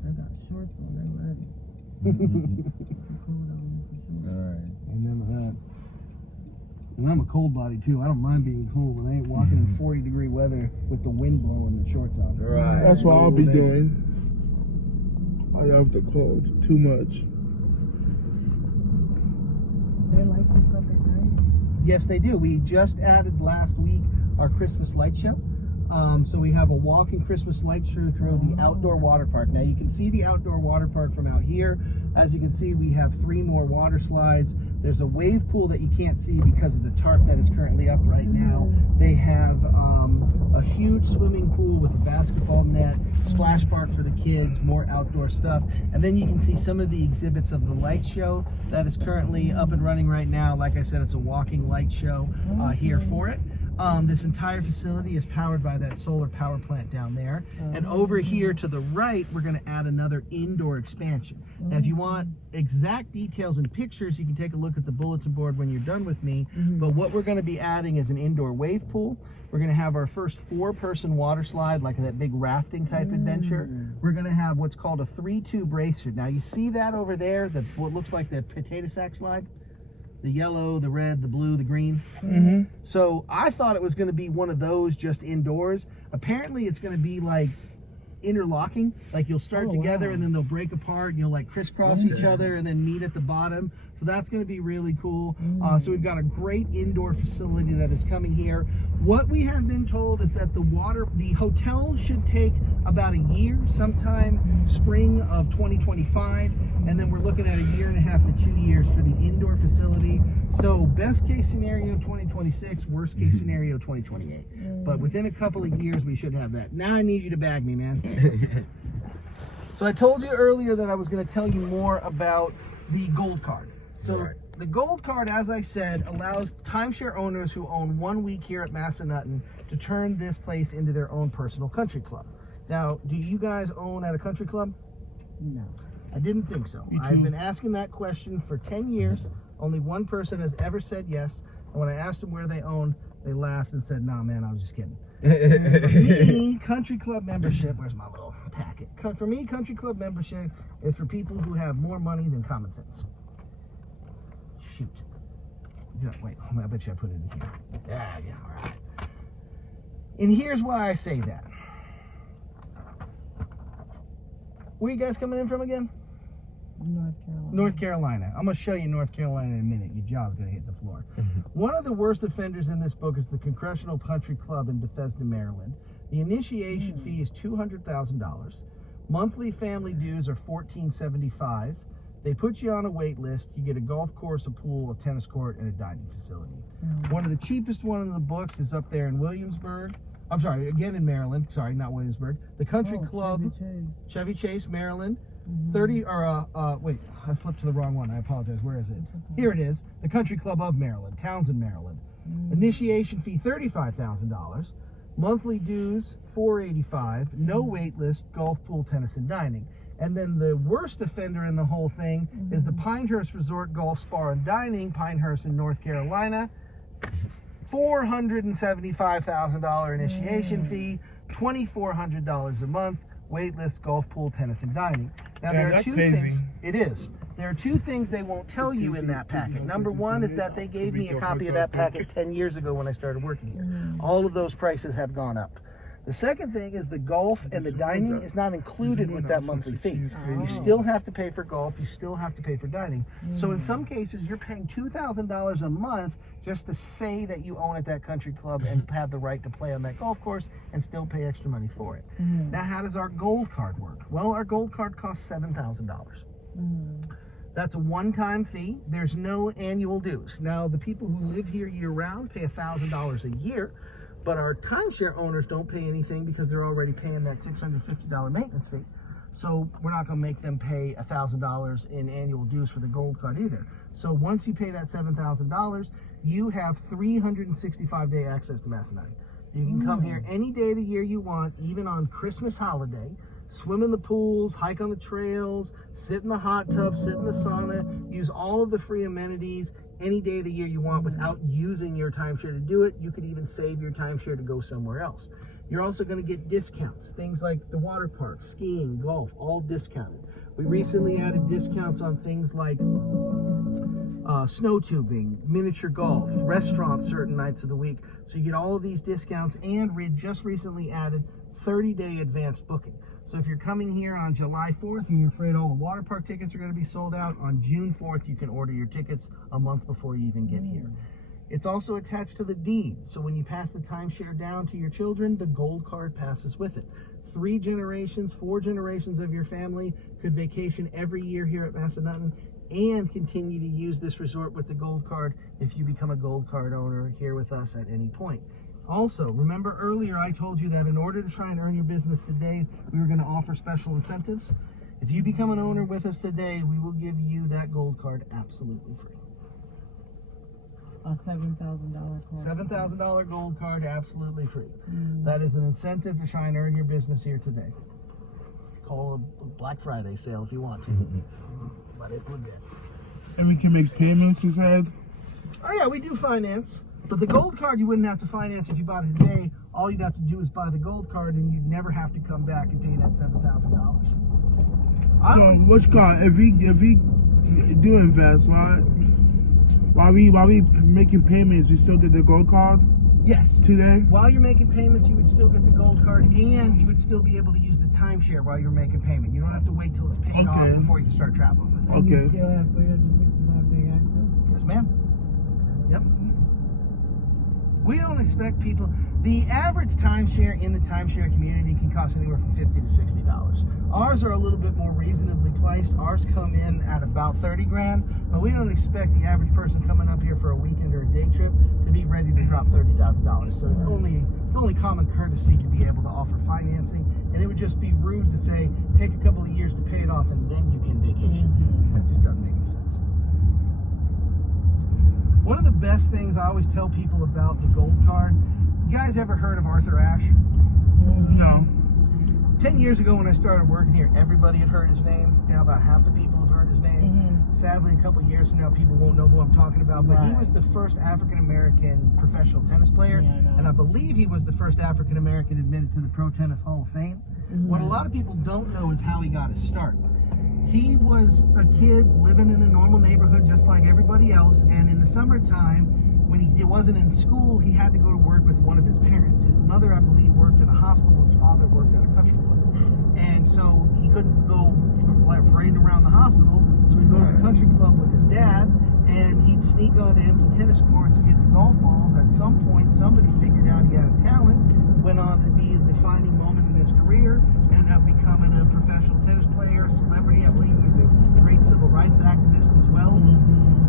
I got shorts on already. Alright. Remember that. And I'm a cold body too. I don't mind being cold, but I ain't walking in 40-degree weather with the wind blowing and shorts on. Right. That's what I'll be doing. I love the cold too much. They like the Sunday night. Yes, they do. We just added last week our Christmas light show. So we have a walking Christmas light show through the outdoor water park. Now you can see the outdoor water park from out here. As you can see, we have 3 more water slides. There's a wave pool that you can't see because of the tarp that is currently up right now. They have a huge swimming pool with a basketball net, splash park for the kids, more outdoor stuff. And then you can see some of the exhibits of the light show that is currently up and running right now. Like I said, it's a walking light show here for it. This entire facility is powered by that solar power plant down there. And over here to the right, we're going to add another indoor expansion. Now, if you want exact details and pictures, you can take a look at the bulletin board when you're done with me. But what we're going to be adding is an indoor wave pool. We're going to have our first 4-person water slide, like that big rafting type adventure. We're going to have what's called a 3-tube racer. Now, you see that over there, what looks like the potato sack slide? The yellow, the red, the blue, the green. So I thought it was going to be one of those just indoors. Apparently it's going to be like interlocking, like you'll start together and then they'll break apart and you'll like crisscross each other and then meet at the bottom. So that's going to be really cool. So we've got a great indoor facility that is coming here. What we have been told is that the hotel should take about a year, sometime spring of 2025, and then we're looking at 1.5 to 2 years for the indoor facility. So best case scenario 2026, worst case scenario 2028. But within a couple of years we should have that. Now I need you to bag me, man. So I told you earlier that I was going to tell you more about the Gold Card. So the Gold Card, as I said, allows timeshare owners who own 1 week here at Massanutten to turn this place into their own personal country club. Now, do you guys own at a country club? No. I didn't think so. I've been asking that question for 10 years. Only one person has ever said yes. And when I asked them where they owned, they laughed and said, "Nah, man, I was just kidding." For me, country club membership, where's my little packet? For me, country club membership is for people who have more money than common sense. Shoot. Yeah, wait, I bet you I put it in here. Yeah, all right. And here's why I say that. Where you guys coming in from again? North Carolina. North Carolina. I'm going to show you North Carolina in a minute. Your jaw's going to hit the floor. One of the worst offenders in this book is the Congressional Country Club in Bethesda, Maryland. The initiation fee is $200,000. Monthly family dues are $14.75. They put you on a wait list. You get a golf course, a pool, a tennis court, and a dining facility. One of the cheapest ones in the books is up there in Williamsburg. I'm sorry, again in Maryland. Sorry, not Williamsburg. The Country Club, Chevy Chase, Maryland. 30 or wait, I flipped to the wrong one. I apologize. Where is it? Here it is. The Country Club of Maryland, Townsend, Maryland. Initiation fee $35,000. Monthly dues $485. No wait list. Golf, pool, tennis, and dining. And then the worst offender in the whole thing is the Pinehurst Resort Golf Spa and Dining, Pinehurst in North Carolina. $475,000 initiation fee, $2,400 a month, waitlist, golf, pool, tennis, and dining. Now there are that's two crazy. things. It is. There are two things they won't tell you in that packet. Number one is that they gave me a copy of that packet 10 years ago when I started working here. All of those prices have gone up. The second thing is the golf and the dining is not included with that monthly fee. You still have to pay for golf, you still have to pay for dining. So in some cases, you're paying $2,000 a month just to say that you own at that country club and have the right to play on that golf course and still pay extra money for it. Now, how does our gold card work? Well, our gold card costs $7,000. That's a one-time fee. There's no annual dues. Now, the people who live here year-round pay $1,000 a year, but our timeshare owners don't pay anything because they're already paying that $650 maintenance fee. So we're not going to make them pay $1,000 in annual dues for the gold card either. So once you pay that $7,000, you have 365-day access to Massanutten. You can come here any day of the year you want, even on Christmas holiday. Swim in the pools, hike on the trails, sit in the hot tub, sit in the sauna, use all of the free amenities any day of the year you want without using your timeshare to do it. You could even save your timeshare to go somewhere else. You're also going to get discounts, things like the water park, skiing, golf, all discounted. We recently added discounts on things like snow tubing, miniature golf, restaurants certain nights of the week. So you get all of these discounts, and we just recently added 30-day advanced booking. So if you're coming here on July 4th and you're afraid all the water park tickets are going to be sold out, on June 4th you can order your tickets a month before you even get here. It's also attached to the deed, so when you pass the timeshare down to your children, the gold card passes with it. 3 generations, 4 generations of your family could vacation every year here at Massanutten and continue to use this resort with the gold card if you become a gold card owner here with us at any point. Also, remember earlier I told you that in order to try and earn your business today, we were going to offer special incentives. If you become an owner with us today, we will give you that gold card absolutely free. A $7,000 card. $7,000 gold card absolutely free. That is an incentive to try and earn your business here today. Call a Black Friday sale if you want to. But it's legit. And we can make payments, you said? Oh yeah, we do finance. But the gold card you wouldn't have to finance if you bought it today. All you'd have to do is buy the gold card and you'd never have to come back and pay that $7,000. So, what you call it? If we do invest, right? While we making payments, we still get the gold card Yes. today? While you're making payments, you would still get the gold card, and you would still be able to use the timeshare while you're making payment. You don't have to wait till it's paid off before you start traveling with it. And you Okay. still have 365-day access? Yes, ma'am. Yep. We don't expect people. The average timeshare in the timeshare community can cost anywhere from $50 to $60. Ours are a little bit more reasonably priced. Ours come in at about $30,000, but we don't expect the average person coming up here for a weekend or a day trip to be ready to drop $30,000. So it's only common courtesy to be able to offer financing, and it would just be rude to say take a couple of years to pay it off and then you can vacation. That just doesn't make any sense. One of the best things I always tell people about the gold card, you guys ever heard of Arthur Ashe? No. 10 years ago when I started working here, everybody had heard his name. Now about half the people have heard his name. Sadly, a couple of years from now, people won't know who I'm talking about, but he was the first African-American professional tennis player, and I believe he was the first African-American admitted to the Pro Tennis Hall of Fame. What a lot of people don't know is how he got his start. He was a kid living in a normal neighborhood just like everybody else, and in the summertime, when he wasn't in school, he had to go to work with one of his parents. His mother, I believe, worked in a hospital. His father worked at a country club. And so he couldn't go parading around the hospital, so he'd go to the country club with his dad, and he'd sneak onto empty tennis courts and hit the golf balls. At some point, somebody figured out he had a talent, went on to be a defining moment in his career, ended up becoming a professional tennis player, celebrity. I believe he was a great civil rights activist as well.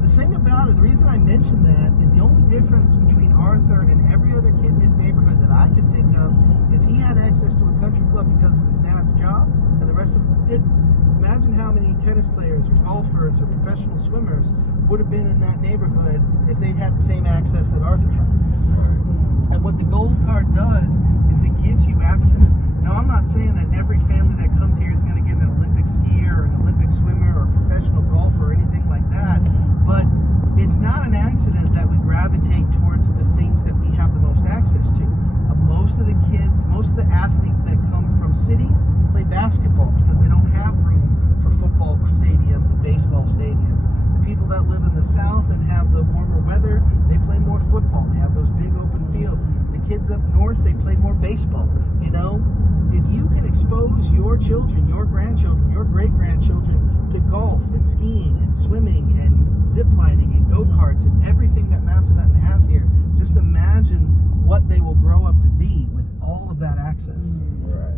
The thing about it, the reason I mention that is the only difference between Arthur and every other kid in his neighborhood that I can think of is he had access to a country club because of his dad's job, and the rest of them didn't. Imagine how many tennis players or golfers or professional swimmers would have been in that neighborhood if they'd had the same access that Arthur had. And what the gold card does is it gives you access. Now, I'm not saying that every family that comes here is going to get an Olympic skier or an Olympic swimmer or a professional golfer or anything like that, but it's not an accident that we gravitate towards the things that we have the most access to. Most of the kids, most of the athletes that come from cities play basketball because they don't have room for football stadiums and baseball stadiums. The people that live in the south and have the warmer weather, they play more football. They have those big open fields. The kids up north, they play more baseball. You know, if you can expose your children, your grandchildren, your great-grandchildren to golf and skiing and swimming and zip lining and go-karts and everything that Macedon has here, just imagine what they will grow up to be with all of that access. Right.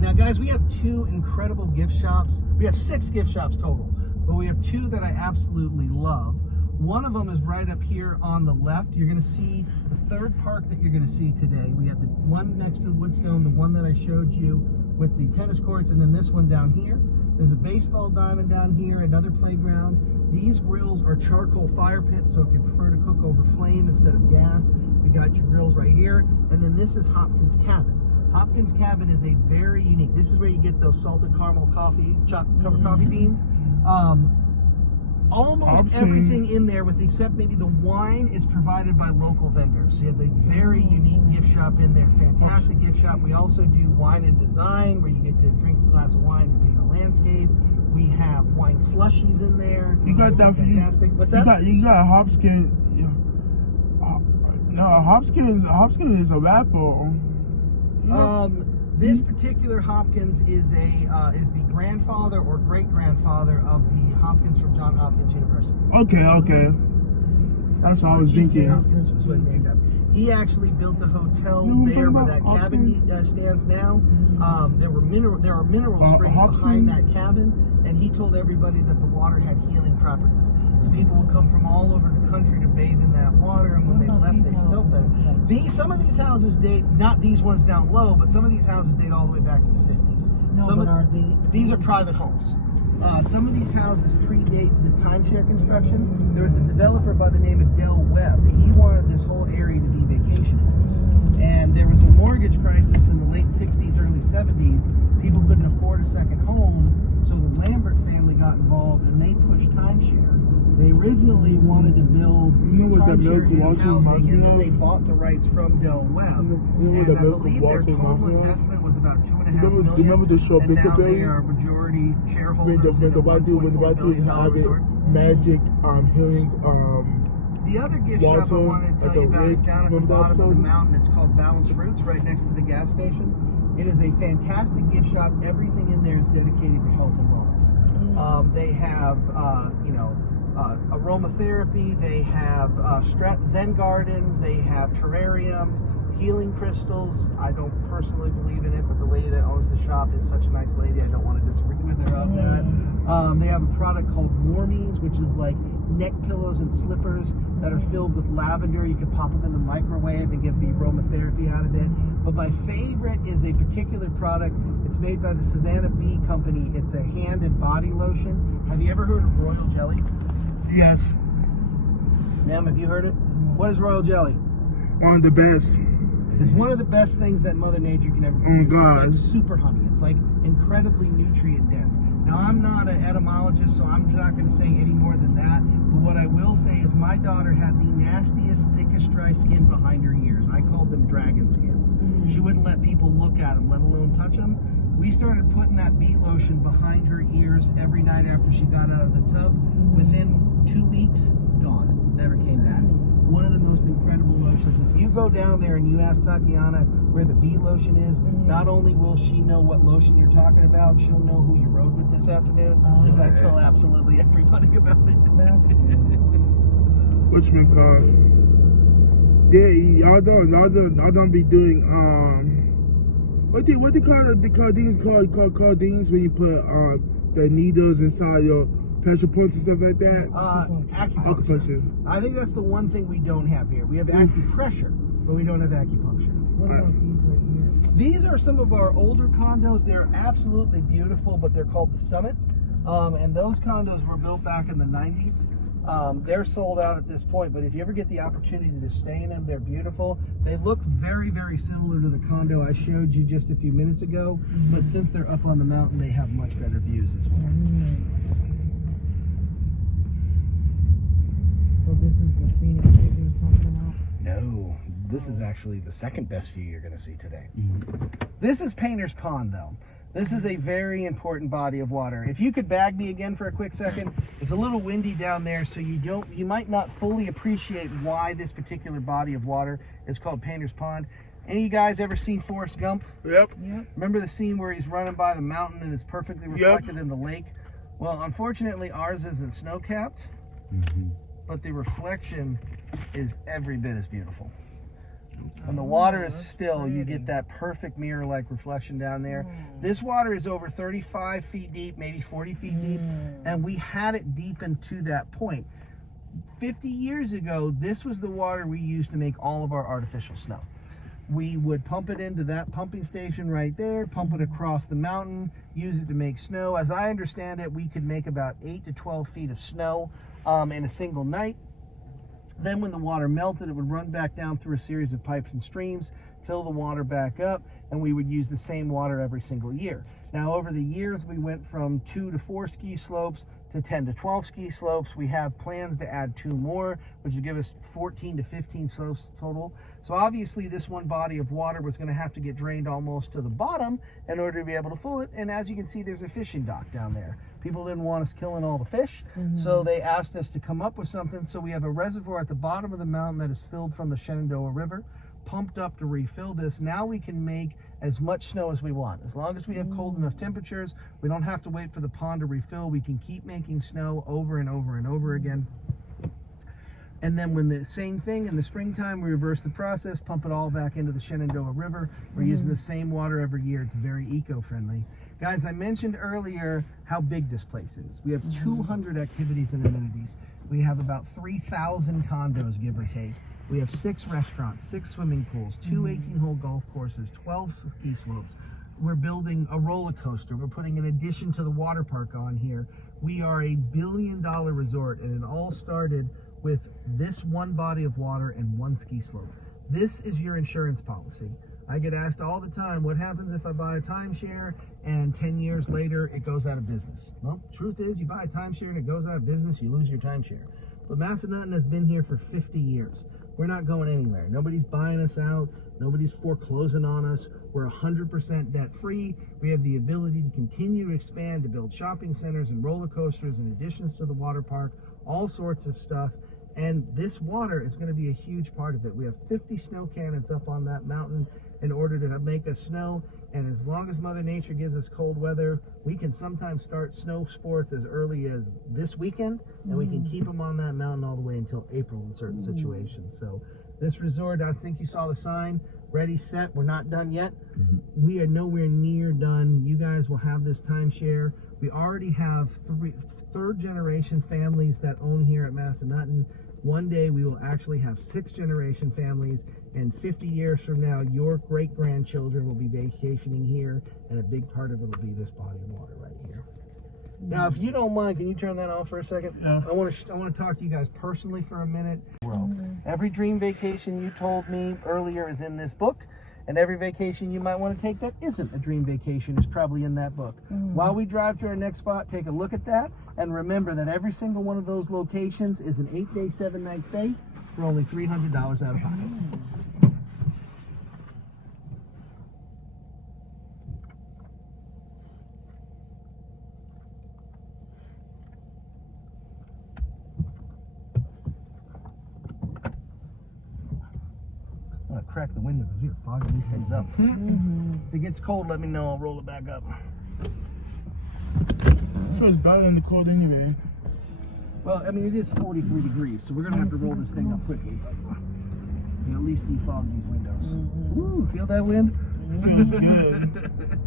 Now, guys, we have 2 incredible gift shops. We have 6 gift shops total, but we have 2 that I absolutely love. One of them is right up here on the left. You're going to see the third park that you're going to see today. We have the one next to the Woodstone, the one that I showed you with the tennis courts, and then this one down here. There's a baseball diamond down here, another playground. These grills are charcoal fire pits, so if you prefer to cook over flame instead of gas, we got your grills right here. And then this is Hopkins Cabin. Hopkins Cabin is a very unique, this is where you get those salted caramel coffee, chocolate covered coffee beans. Almost everything in there, with except maybe the wine, is provided by local vendors. So you have a very unique gift shop in there, fantastic gift shop. We also do wine and design, where you get to drink a glass of wine and paint a landscape. We have wine slushies in there. You got that fantastic. What's that? You got Hopkins. No, Hopkins is a rapper. This particular Hopkins is the grandfather or great-grandfather of the Hopkins from Johns Hopkins University. Okay. That's what I was thinking. Hopkins was what he named after. He actually built the hotel there where that cabin stands now. There are mineral springs behind that cabin, and he told everybody that the water had healing properties. And people would come from all over the country to bathe in that water, and when they left, they felt that. Some of these houses date, not these ones down low, but some of these houses date all the way back to the 50s. These are private homes. Some of these houses predate the timeshare construction. There was a developer by the name of Del Webb. He wanted this whole area to be vacation homes. And there was a mortgage crisis in the late 60s, early 70s. People couldn't afford a second home, so the Lambert family got involved and they pushed timeshare. They originally wanted to build timeshare and housing, and then they bought the rights from Del Webb. And I believe their total investment was about $2.5 million. Remember the show and now Bickleberry? they are majority shareholders. When the white dude have it, magic, healing, the other gift shop I wanted to tell you about is down at the bottom of the mountain. It's called Balanced Roots, right next to the gas station. It is a fantastic gift shop. Everything in there is dedicated to health and wellness. They have, aromatherapy. They have Zen gardens. They have terrariums, healing crystals. I don't personally believe in it, but the lady that owns the shop is such a nice lady. I don't want to disagree with her on that. They have a product called Warmies, which is like neck pillows and slippers that are filled with lavender. You can pop them in the microwave and get the aromatherapy out of it. But my favorite is a particular product. It's made by the Savannah Bee Company. It's a hand and body lotion. Have you ever heard of Royal Jelly? Yes. Ma'am, have you heard it? What is Royal Jelly? One of the best. It's one of the best things that Mother Nature can ever produce. It's like super honey. It's like incredibly nutrient dense. Now, I'm not an etymologist, so I'm not going to say any more than that. But what I will say is my daughter had the nastiest, thickest, dry skin behind her ears. I called them dragon skins. She wouldn't let people look at them, let alone touch them. We started putting that bee lotion behind her ears every night after she got out of the tub. Within 2 weeks, gone. Never came back. One of the most incredible lotions. If you go down there and you ask Tatiana where the bee lotion is, not only will she know what lotion you're talking about, she'll know who you rode with this afternoon, because I tell absolutely everybody about it. Yeah, y'all don't be doing What they call cardines when you put the needles inside your pressure points and stuff like that? Acupuncture. I think that's the one thing we don't have here. We have acupressure, but we don't have acupuncture. What about these right here? These are some of our older condos. They're absolutely beautiful, but they're called the Summit. And those condos were built back in the 90s. They're sold out at this point, but if you ever get the opportunity to stay in them, they're beautiful. They look very, very similar to the condo I showed you just a few minutes ago, but since they're up on the mountain, they have much better views as well. So this is the scenic view you was talking about? No, this is actually the second best view you're going to see today. This is Painter's Pond, though. This is a very important body of water. If you could bag me again for a quick second, it's a little windy down there, so you might not fully appreciate why this particular body of water is called Painter's Pond. Any of you guys ever seen Forrest Gump? Yep. Remember the scene where he's running by the mountain and it's perfectly reflected in the lake? Well, unfortunately, ours isn't snow-capped, but the reflection is every bit as beautiful. When the water is still, you get that perfect mirror-like reflection down there. This water is over 35 feet deep, maybe 40 feet deep, and we had it deepened to that point. 50 years ago, this was the water we used to make all of our artificial snow. We would pump it into that pumping station right there, pump it across the mountain, use it to make snow. As I understand it, we could make about 8 to 12 feet of snow in a single night. Then when the water melted, it would run back down through a series of pipes and streams, fill the water back up, and we would use the same water every single year. Now, over the years, we went from 2 to 4 ski slopes to 10 to 12 ski slopes. We have plans to add 2 more, which would give us 14 to 15 slopes total. So obviously this one body of water was going to have to get drained almost to the bottom in order to be able to fill it. And as you can see, there's a fishing dock down there. People didn't want us killing all the fish, so they asked us to come up with something. So we have a reservoir at the bottom of the mountain that is filled from the Shenandoah River, pumped up to refill this. Now we can make as much snow as we want. As long as we have cold enough temperatures, we don't have to wait for the pond to refill. We can keep making snow over and over and over again. And then when the same thing in the springtime, we reverse the process, pump it all back into the Shenandoah River. We're using the same water every year. It's very eco-friendly. Guys, I mentioned earlier how big this place is. We have 200 activities and amenities. We have about 3,000 condos, give or take. We have 6 restaurants, 6 swimming pools, 2 18-hole golf courses, 12 ski slopes. We're building a roller coaster. We're putting an addition to the water park on here. We are a billion-dollar resort, and it all started with this one body of water and 1 ski slope. This is your insurance policy. I get asked all the time, what happens if I buy a timeshare and 10 years later it goes out of business? Well, truth is, you buy a timeshare and it goes out of business, you lose your timeshare. But Massanutten has been here for 50 years. We're not going anywhere. Nobody's buying us out. Nobody's foreclosing on us. We're 100% debt-free. We have the ability to continue to expand, to build shopping centers and roller coasters and additions to the water park, all sorts of stuff. And this water is going to be a huge part of it. We have 50 snow cannons up on that mountain in order to make us snow. And as long as Mother Nature gives us cold weather, we can sometimes start snow sports as early as this weekend, and we can keep them on that mountain all the way until April in certain situations. So this resort, I think you saw the sign, ready, set. We're not done yet. We are nowhere near done. You guys will have this timeshare. We already have 3rd generation families that own here at Massanutten. One day we will actually have 6th generation families, and 50 years from now, your great grandchildren will be vacationing here, and a big part of it will be this body of water right here. Now, if you don't mind, can you turn that off for a second? Yeah. I want to talk to you guys personally for a minute. Every dream vacation you told me earlier is in this book, and every vacation you might want to take that isn't a dream vacation is probably in that book. While we drive to our next spot, take a look at that, and remember that every single one of those locations is an 8-day, 7-night stay for only $300 out of pocket. I'm gonna crack the window because we're fogging these things up. If it gets cold, let me know. I'll roll it back up. So it's better than the cold anyway. Well, I mean, it is 43 degrees, so we're gonna have to roll this thing up quickly. But at least defog these windows. Ooh, feel that wind? Feels good.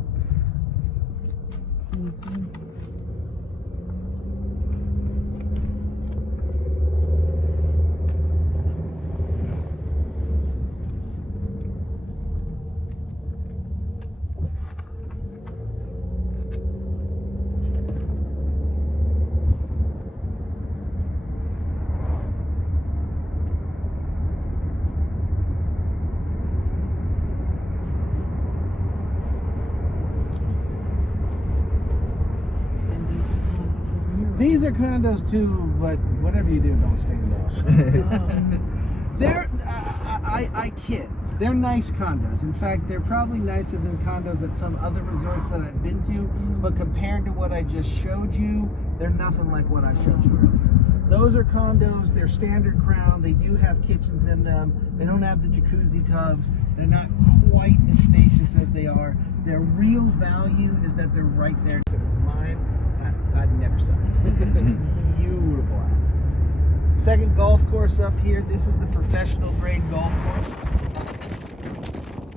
These are condos too, but whatever you do, don't stay in those. They're, I kid. They're nice condos. In fact, they're probably nicer than condos at some other resorts that I've been to. But compared to what I just showed you, they're nothing like what I showed you earlier. Those are condos. They're standard crown. They do have kitchens in them. They don't have the jacuzzi tubs. They're not quite as spacious as they are. Their real value is that they're right there. If it was mine, I'd never sell it. Beautiful out. Second golf course up here. This is the professional grade golf course. This is a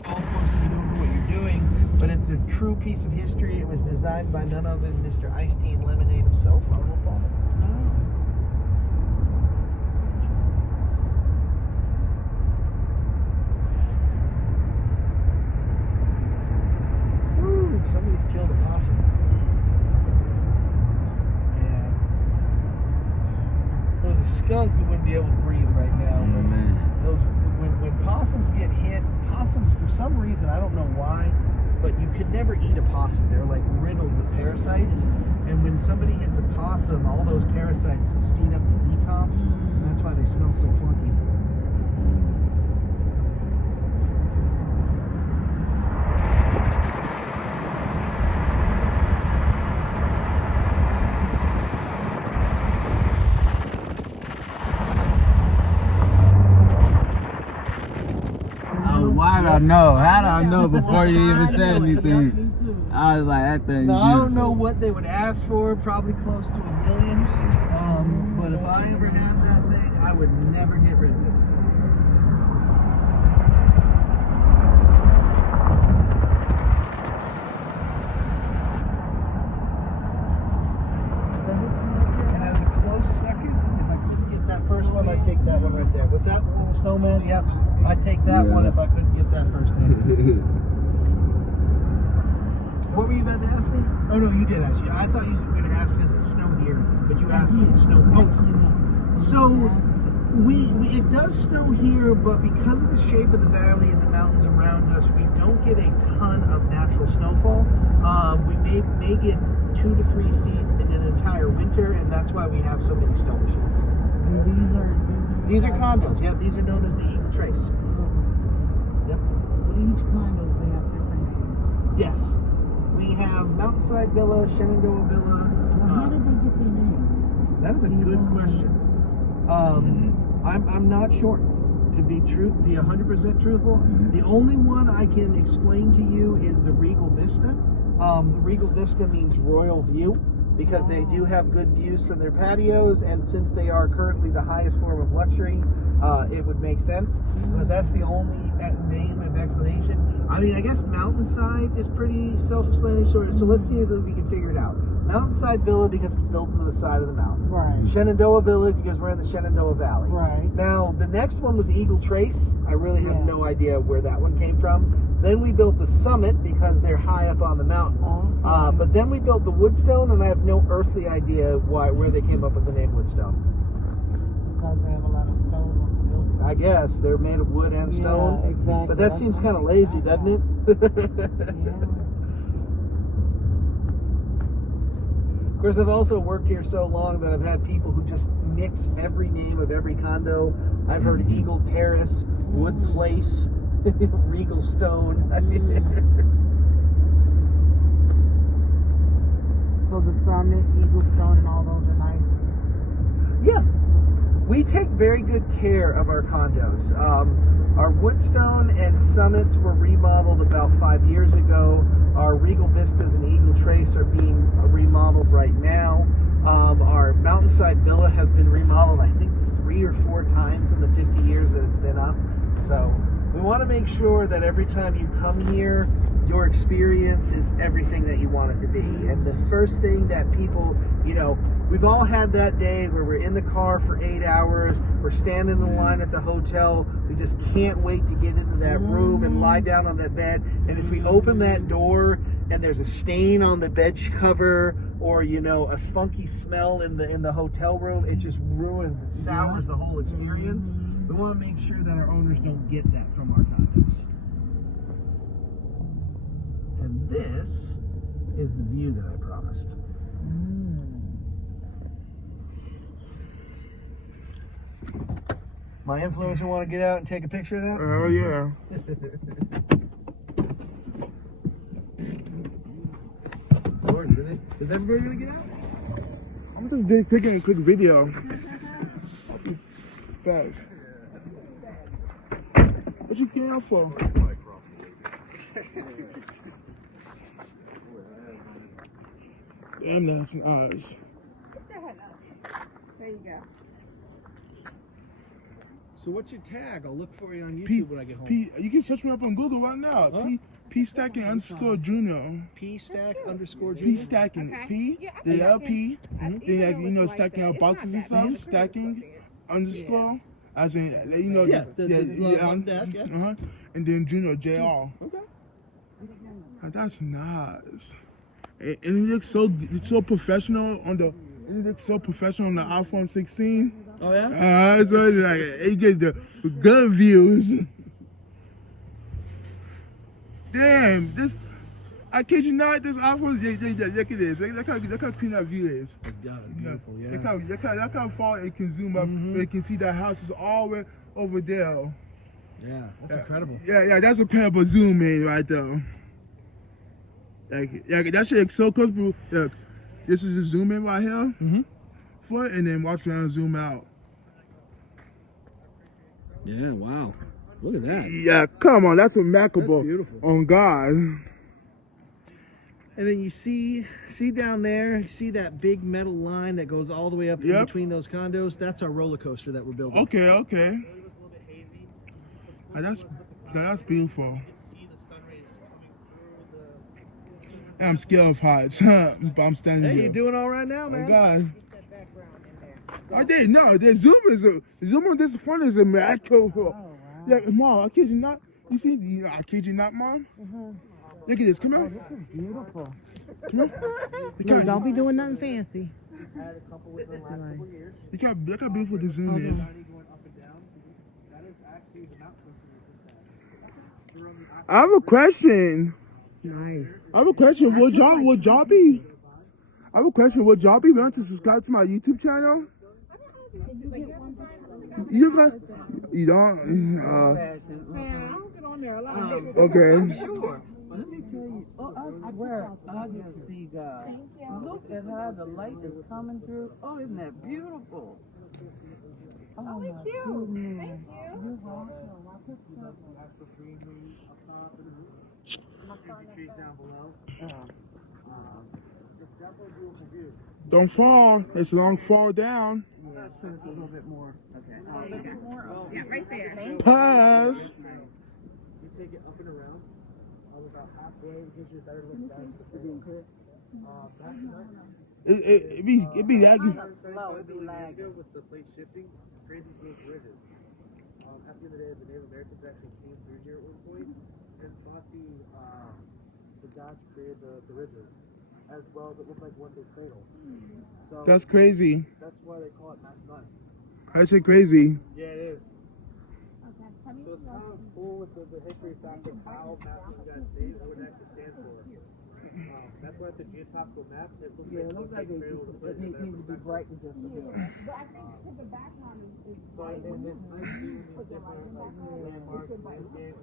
golf course if you don't know what you're doing, but it's a true piece of history. It was designed by none other than Mr. Iced Tea and Lemonade himself, Arnold Palmer. Ooh, somebody killed a possum. Yeah. If there was a skunk, we wouldn't be able to breathe right now. Oh, But man. those, when possums get hit, possums for some reason, I don't know why, but you could never eat a possum. They're like riddled with parasites. And when somebody hits a possum, all those parasites speed up the decomp, and that's why they smell so funky. Why did I know? How did I know before you even said anything? I was like, that thing. Now, I don't know what they would ask for, probably close to $1 million. But if I ever had that thing, I would never get rid of it. And as a close second, if I couldn't get that first one, I'd take that one right there. What's that? The snowman? Yep. I'd take that one if I couldn't get that first one. What were you about to ask me? Oh no, you did ask me. I thought you were going to ask us a snow here, but you asked me if snow. Oh, so it does snow here, but because of the shape of the valley and the mountains around us, we don't get a ton of natural snowfall. We may get 2 to 3 feet in an entire winter, and that's why we have so many snow machines. These are condos. Yep, these are known as the Eagle Trace. Yep. So each condos, they have different names. Yes. We have Mountainside Villa, Shenandoah Villa. Well, how did they get their name? That is a good question. I'm not sure. To be 100% truthful, the only one I can explain to you is the Regal Vista. The Regal Vista means royal view because they do have good views from their patios, and since they are currently the highest form of luxury, it would make sense. But that's the only name and explanation. I mean, I guess Mountainside is pretty self-explanatory, so let's see if we can figure it out. Mountainside Villa because it's built to the side of the mountain. Right. Shenandoah Villa because we're in the Shenandoah Valley. Right. Now, the next one was Eagle Trace. I really have no idea where that one came from. Then we built the Summit because they're high up on the mountain. But then we built the Woodstone, and I have no earthly idea where they came up with the name Woodstone. Because they have a lot of stone on the building. I guess they're made of wood and stone. Yeah, exactly. But that seems kind of lazy, doesn't it? Of course, I've also worked here so long that I've had people who just mix every name of every condo. I've heard Eagle Terrace, Wood Place, Regal Stone. So the Summit, Eagle Stone, and all those are nice. Yeah. We take very good care of our condos. Our Woodstone and Summits were remodeled about 5 years ago. Our Regal Vistas and Eagle Trace are being remodeled right now. Our Mountainside Villa has been remodeled, I think, 3 or 4 times in the 50 years that it's been up. So We want to make sure that every time you come here, your experience is everything that you want it to be. And the first thing that people, you know, we've all had that day where we're in the car for 8 hours, we're standing in line at the hotel, we just can't wait to get into that room and lie down on that bed. And if we open that door and there's a stain on the bed cover, or you know, a funky smell in the hotel room, it just ruins, it sours the whole experience. We want to make sure that our owners don't get that from our condos. And this is the view that I promised. My influencer want to get out and take a picture of that? Oh yeah. Is everybody gonna get out? I'm just taking a quick video. Thanks. What you getting out for? Damn, that's nice. There you go. So what's your tag? I'll look for you on YouTube P, when I get home. P, you can search me up on Google right now. Huh? P stacking underscore Junior. P stack underscore P Junior. stacking. Okay. P. Yeah, I The think I LP. can. Then like, you know, It's like stacking that. out It's boxes not and that stuff. bad. Stacking underscore. As in, you know, Yeah, the yeah, dash, yeah. uh-huh. And then Junior JR. Okay. That's nice. And it looks so, it's so professional on the. It looks so professional on the iPhone 16. Oh yeah. So like you get the good views. Damn, this. I kid you not, this iPhone. Look at this. Look how clean that view is. It's beautiful. Yeah. Look how far it can zoom up. Where you can see that house is all the way over there. Yeah, that's incredible. Yeah, that's a incredible zoom in right there. Like that shit looks so close. Look, this is the zoom in right here. For it, and then watch around zoom out. Yeah. Wow. Look at that. Yeah, come on, that's remarkable. That's beautiful. On God. And then you see down there, you see that big metal line that goes all the way up in Yep. between those condos? That's our roller coaster that we're building. Okay. That's beautiful. I'm scared of heights, but I'm standing Hey, here. you're doing all right now, Oh man. God. I did no. The zoom on this phone is a miracle. Oh, Yeah, Mom, I kid you not. You see, I kid you not, Mom. Look at this. Come here. This is beautiful. Come here. No, don't be doing nothing fancy. Look how beautiful the zoom is. I have a question. Nice. I have a question. Would y'all be willing to subscribe to my YouTube channel? You don't? Man, I don't get on there a lot. Okay. Sure. Let me tell you. Oh, I swear, I can see God. Look at how the light is coming through. Oh, isn't that beautiful? Oh, thank you. Thank you. You're welcome. Don't fall. It's a long fall down. Yeah, so it's a little bit more. Okay. A little bit more? Oh, yeah, right there. Pass. You take it up and around. I was about halfway. It gives you a better look down to the frame. It be that. Slow, it be lagging. With the plate shifting, create these little bridges. At the end of the day, the Native Americans actually came through here at one point and thought the gods created the ridges, as well as it looked like one big cradle. So That's crazy. that's why they call it Massanutten. That's crazy. Yeah, it is. So it's kind of cool with the history fact of how maps of the United States, what it actually stands for. That's why the geographical map, it looks Yeah, like it looks like it needs to be brightened just a bit. But I think because the background is So and it's nice seeing these different like landmarks, landscapes.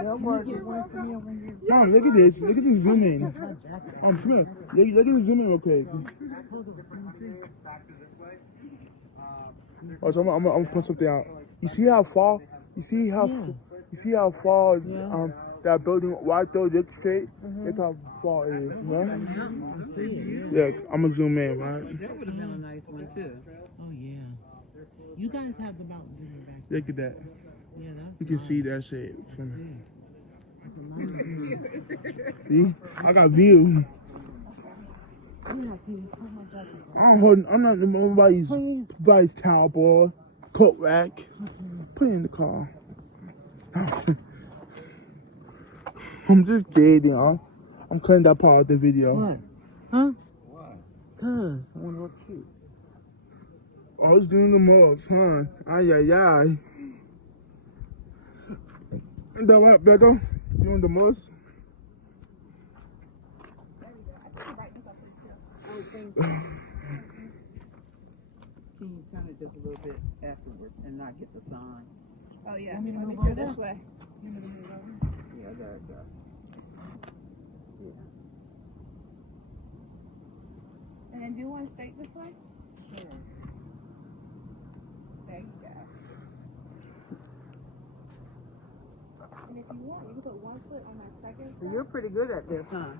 They'll work it one for me over here. Mom, look at this. Look at this zoom in. Come here. Look at the zoom in real quick. Oh, so I'm gonna put something out. You see how far? You see how far? That building right there, look straight. Look how far it is, right? Yeah, I'm gonna zoom in, right? That would have been a nice one too. Oh yeah. You guys have the mountain vision back. Look at that. Yeah, that's You can nice. see that shit from That's a nice see? I got views. I'm not nobody's towel boy. Coat rack. Put it in the car. I'm just kidding, y'all. I'm cutting that part of the video. What? Huh? Why? Cause I wanna look cute. I was doing the most, huh? Ay, ay, ay. That what, Beto? Doing the most? Can you turn it just a little bit afterwards and not get the sign? Oh yeah. Want me to Let me move go over? this way. Yeah, I got it. And then do one straight this way. Sure. There you go. And if you want, you can put one foot on that second So side. you're pretty good at this, huh?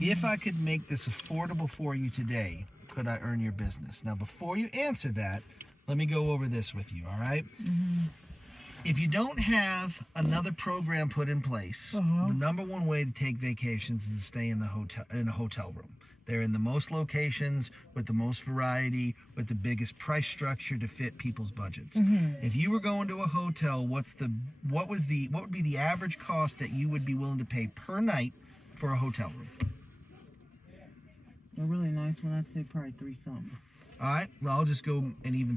If I could make this affordable for you today, could I earn your business? Now, before you answer that, let me go over this with you, all right? If you don't have another program put in place, the number one way to take vacations is to stay in a hotel room. They're in the most locations with the most variety, with the biggest price structure to fit people's budgets. If you were going to a hotel, what would be the average cost that you would be willing to pay per night for a hotel room? A really nice one. I'd say probably 3 something. All right, well, I'll just go an even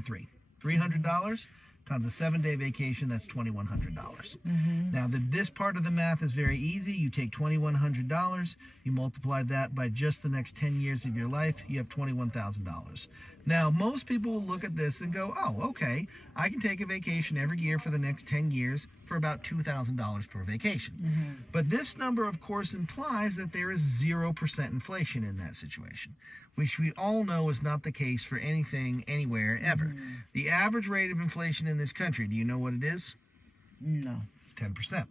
$300 times a 7-day vacation. That's $2,100. Now, this part of the math is very easy. You take $2,100, you multiply that by just the next 10 years of your life, you have $21,000. Now, most people will look at this and go, oh, okay, I can take a vacation every year for the next 10 years for about $2,000 per vacation. But this number, of course, implies that there is 0% inflation in that situation, which we all know is not the case for anything, anywhere, ever. The average rate of inflation in this country, do you know what it is? No. It's 10%.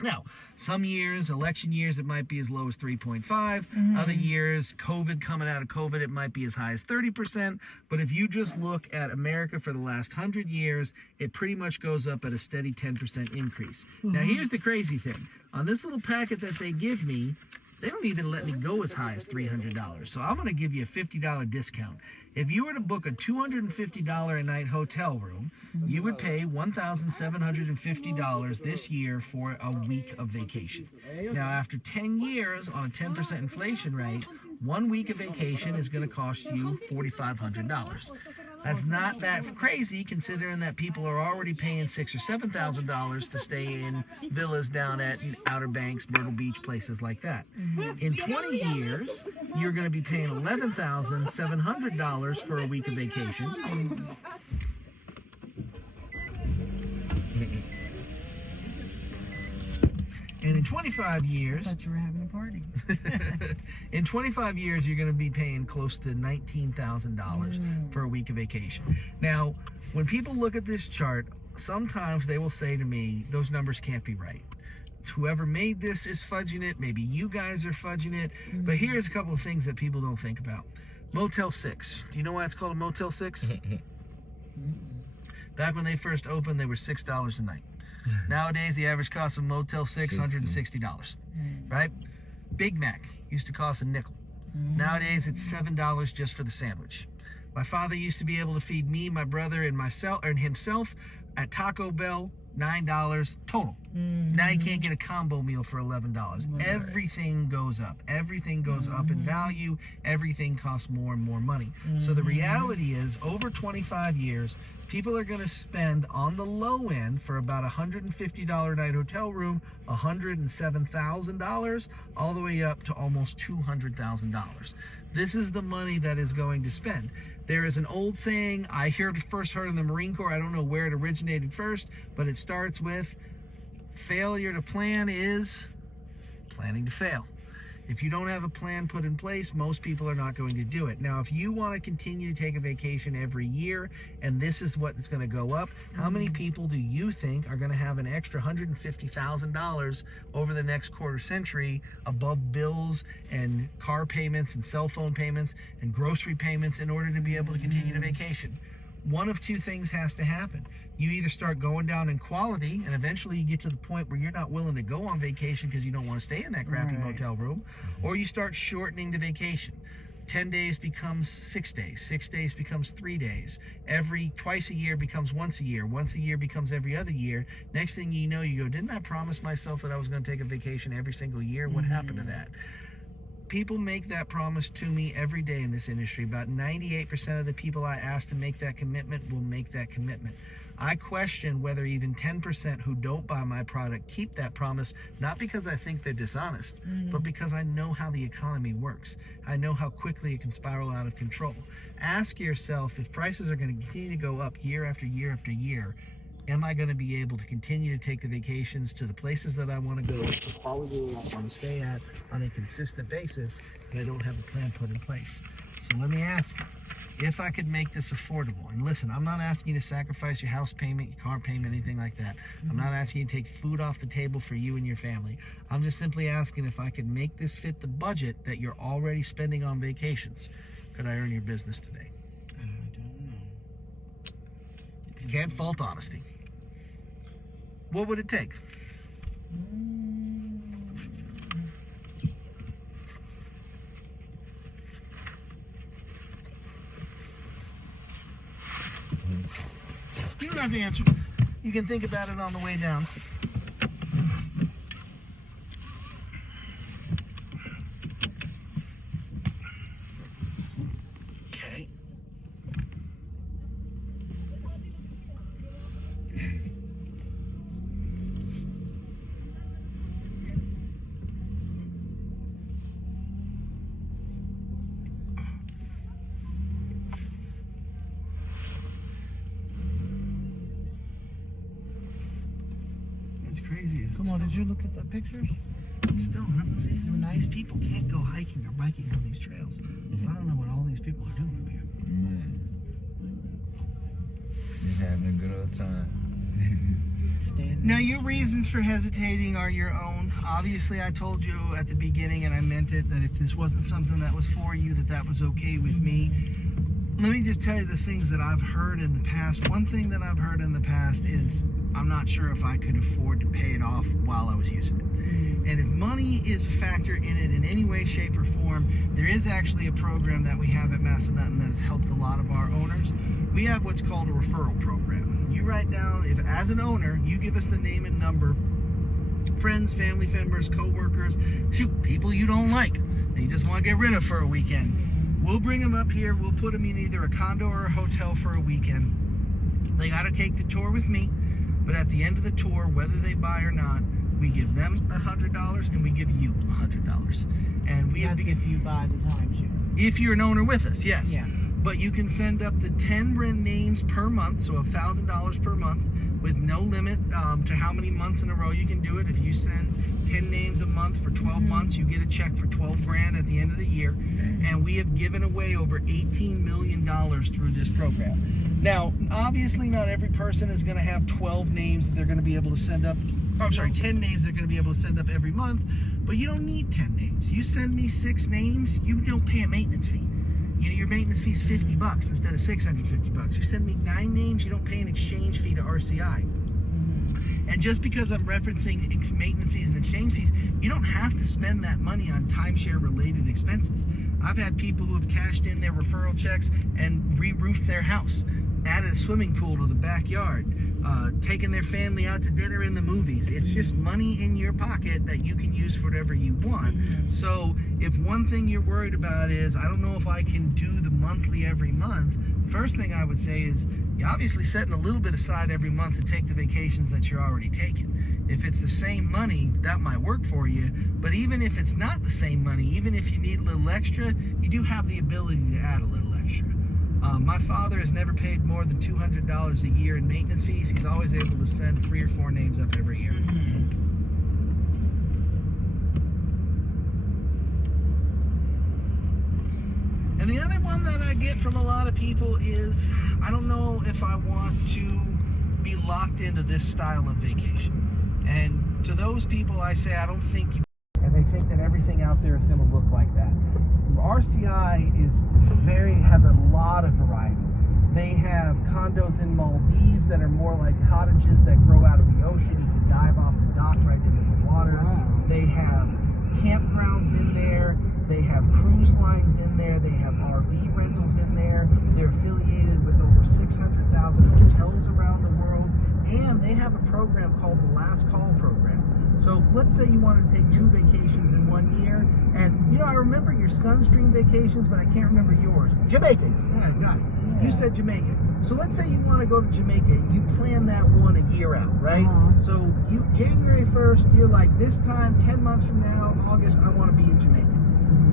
Now, some years, election years, it might be as low as 3.5. Other years, coming out of COVID, it might be as high as 30%. But if you just look at America for the last 100 years, it pretty much goes up at a steady 10% increase. Now, here's the crazy thing. On this little packet that they give me, they don't even let me go as high as $300. So I'm going to give you a $50 discount. If you were to book a $250 a night hotel room, you would pay $1,750 this year for a week of vacation. Now, after 10 years on a 10% inflation rate, 1 week of vacation is going to cost you $4,500. That's not that crazy, considering that people are already paying $6,000 or $7,000 to stay in villas down at Outer Banks, Myrtle Beach, places like that. In 20 years, you're going to be paying $11,700 for a week of vacation. And in 25 years, Thought you were having a party. in 25 years, you're going to be paying close to $19,000 for a week of vacation. Now, when people look at this chart, sometimes they will say to me, those numbers can't be right. Whoever made this is fudging it. Maybe you guys are fudging it. But here's a couple of things that people don't think about. Motel 6. Do you know why it's called a Motel 6? Back when they first opened, they were $6 a night. Nowadays, the average cost of Motel 6, $160, right? Big Mac used to cost a nickel. Nowadays, it's $7 just for the sandwich. My father used to be able to feed me, my brother, and himself at Taco Bell, $9 total. Now you can't get a combo meal for $11. Everything goes up. Everything goes up in value. Everything costs more and more money. So the reality is, over 25 years, people are going to spend on the low end for about $150 a night hotel room, $107,000, all the way up to almost $200,000. This is the money that is going to spend. There is an old saying, I first heard in the Marine Corps, I don't know where it originated first, but it starts with, failure to plan is planning to fail. If you don't have a plan put in place, most people are not going to do it. Now, if you want to continue to take a vacation every year, and this is what is going to go up, how many people do you think are going to have an extra $150,000 over the next quarter century above bills and car payments and cell phone payments and grocery payments in order to be able to continue to vacation? One of two things has to happen. you either start going down in quality, and eventually you get to the point where you're not willing to go on vacation because you don't want to stay in that crappy Right. motel room, or you start shortening the vacation. 10 days becomes 6 days. 6 days becomes 3 days. Twice a year becomes once a year. Once a year becomes every other year. Next thing you know, you go, didn't I promise myself that I was going to take a vacation every single year? What happened to that? People make that promise to me every day in this industry. About 98% of the people I ask to make that commitment will make that commitment. I question whether even 10% who don't buy my product keep that promise, not because I think they're dishonest, but because I know how the economy works. I know how quickly it can spiral out of control. Ask yourself, if prices are going to continue to go up year after year after year, am I going to be able to continue to take the vacations to the places that I want to go, the quality that I want to stay at on a consistent basis, and I don't have a plan put in place? So let me ask you, if I could make this affordable, and listen, I'm not asking you to sacrifice your house payment, your car payment, anything like that. I'm not asking you to take food off the table for you and your family. I'm just simply asking if I could make this fit the budget that you're already spending on vacations. Could I earn your business today? I don't know. You can't fault honesty. What would it take? You don't have to answer. You can think about it on the way down. Okay. It's crazy. Come on, did you look at the pictures? It's still hunting season. These people can't go hiking or biking on these trails. So I don't know what all these people are doing up here. Man. Just having a good old time. Now, your reasons for hesitating are your own. Obviously, I told you at the beginning, and I meant it, that if this wasn't something that was for you, that was okay with me. Let me just tell you the things that I've heard in the past. One thing that I've heard in the past is I'm not sure if I could afford to pay it off while I was using it. And if money is a factor in it in any way, shape, or form, there is actually a program that we have at Massanutten that has helped a lot of our owners. We have what's called a referral program. You write down, if as an owner, you give us the name and number, friends, family members, co-workers, people you don't like, that you just want to get rid of for a weekend. We'll bring them up here. We'll put them in either a condo or a hotel for a weekend. They got to take the tour with me, but at the end of the tour, whether they buy or not, we give them $100 and we give you $100. And we That's if you buy the timeshare. if you're an owner with us, yes. Yeah. But you can send up to 10 names per month, so $1,000 per month, with no limit to how many months in a row you can do it. If you send 10 names a month for 12 months, you get a check for 12 grand at the end of the year. And we have given away over $18 million through this program. Now, obviously not every person is going to have 12 names that they're going to be able to send up. Oh, I'm sorry, 10 names they're going to be able to send up every month, but you don't need 10 names. You send me 6 names, you don't pay a maintenance fee. You know, your maintenance fee is $50 instead of $650. You send me 9 names, you don't pay an exchange fee to RCI. And just because I'm referencing maintenance fees and exchange fees, you don't have to spend that money on timeshare related expenses. I've had people who have cashed in their referral checks and re-roofed their house, added a swimming pool to the backyard, taken their family out to dinner in the movies. It's just money in your pocket that you can use for whatever you want. So if one thing you're worried about is, I don't know if I can do the monthly every month, first thing I would say is, you're obviously setting a little bit aside every month to take the vacations that you're already taking. If it's the same money, that might work for you. But even if it's not the same money, even if you need a little extra, you do have the ability to add a little extra. My father has never paid more than $200 a year in maintenance fees. He's always able to send 3 or 4 names up every year. And the other one that I get from a lot of people is, I don't know if I want to be locked into this style of vacation. And to those people, I say, I don't think you... And they think that everything out there is going to look like that. RCI has a lot of variety. They have condos in Maldives that are more like cottages that grow out of the ocean. You can dive off the dock right into the water. Wow. They have campgrounds in there. They have cruise lines in there. They have RV rentals in there. They're affiliated with over 600,000 hotels around the world. And they have a program called the Last Call program. So let's say you want to take 2 vacations in 1 year. And, you know, I remember your son's dream vacations, but I can't remember yours. Jamaica. Yeah, I got it. You said Jamaica. So let's say you want to go to Jamaica. You plan that one a year out, right? So you January 1st, you're like, this time, 10 months from now, August, I want to be in Jamaica.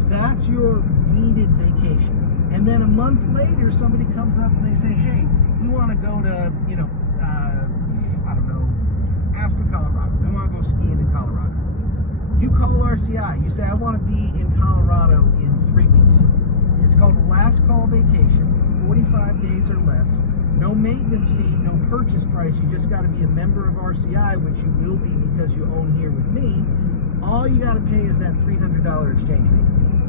So that's your deeded vacation. And then a month later, somebody comes up and they say, hey, we want to go to, you know, I don't know, Aspen, Colorado. We want to go skiing in Colorado. You call RCI. You say, I want to be in Colorado in 3 weeks. It's called a Last Call vacation, 45 days or less. No maintenance fee, no purchase price. You just got to be a member of RCI, which you will be because you own here with me. All you got to pay is that $300 exchange fee.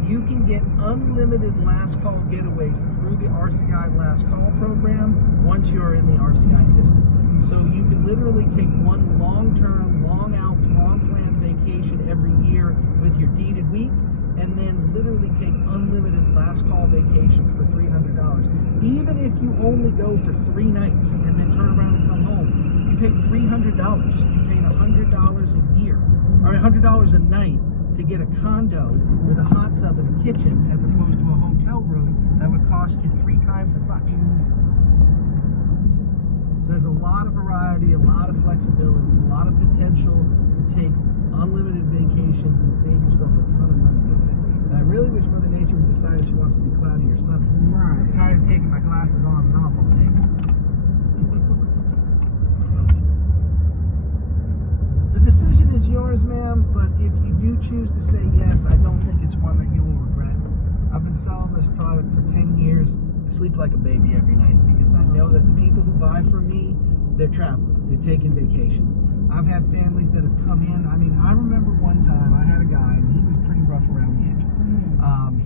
You can get unlimited last call getaways through the RCI Last Call program once you're in the RCI system. So you can literally take one long-term, long-planned vacation every year with your deeded week, and then literally take unlimited last call vacations for $300. Even if you only go for 3 nights and then turn around and come home, you pay $300. You paid $100 a year, or $100 a night to get a condo with a hot tub and a kitchen, as opposed to a hotel room that would cost you 3 times as much. So there's a lot of variety, a lot of flexibility, a lot of potential to take unlimited vacations and save yourself a ton of money doing it. And I really wish Mother Nature would decide she wants to be cloudy or sunny. Right. I'm tired of taking my glasses on and off all day. The decision is yours, ma'am, but if you do choose to say yes, I don't think it's one that you will regret. I've been selling this product for 10 years. I sleep like a baby every night because I know that the people who buy from me, they're traveling, they're taking vacations. I've had families that have come in. I mean, I remember one time I had a guy, and he was pretty rough around the edges.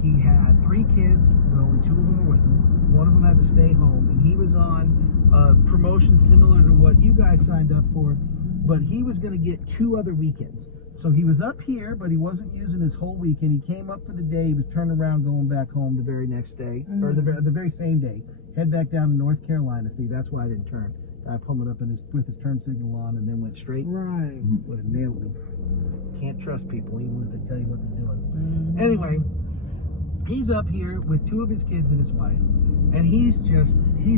He had 3 kids, but only 2 of them were with him. One of them had to stay home, and he was on a promotion similar to what you guys signed up for, but he was going to get 2 other weekends. So he was up here, but he wasn't using his whole weekend. He came up for the day. He was turning around, going back home the very next day, or the very same day. Head back down to North Carolina. See, that's why I didn't turn. I pulled it up with his turn signal on and then went straight. Right. Would have nailed him. Can't trust people, even if they tell you what they're doing. Anyway, he's up here with 2 of his kids and his wife, and he's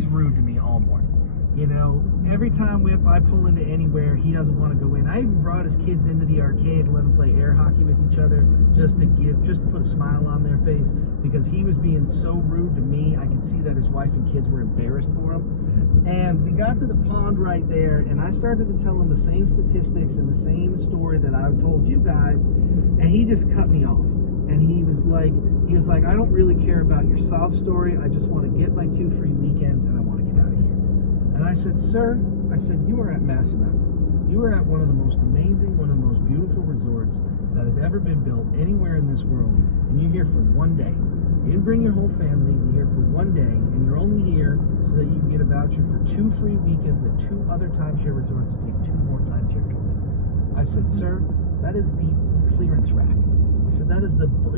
rude to me all morning. You know, every time I pull into anywhere, he doesn't want to go in. I even brought his kids into the arcade and let them play air hockey with each other just to put a smile on their face, because he was being so rude to me. I could see that his wife and kids were embarrassed for him. And we got to the pond right there, and I started to tell him the same statistics and the same story that I told you guys, and he just cut me off. And he was like, I don't really care about your sob story. I just want to get my 2 free weekends, and I want to get out of here. And I said, sir, you are at Massanutten. You are at one of the most amazing, one of the most beautiful resorts that has ever been built anywhere in this world, and you're here for 1 day. You didn't bring your whole family. You're here for 1 day, and you're only here so that you can get a voucher for 2 free weekends at 2 other timeshare resorts and take 2 more timeshare tours. I said, sir, that is the clearance rack. I said,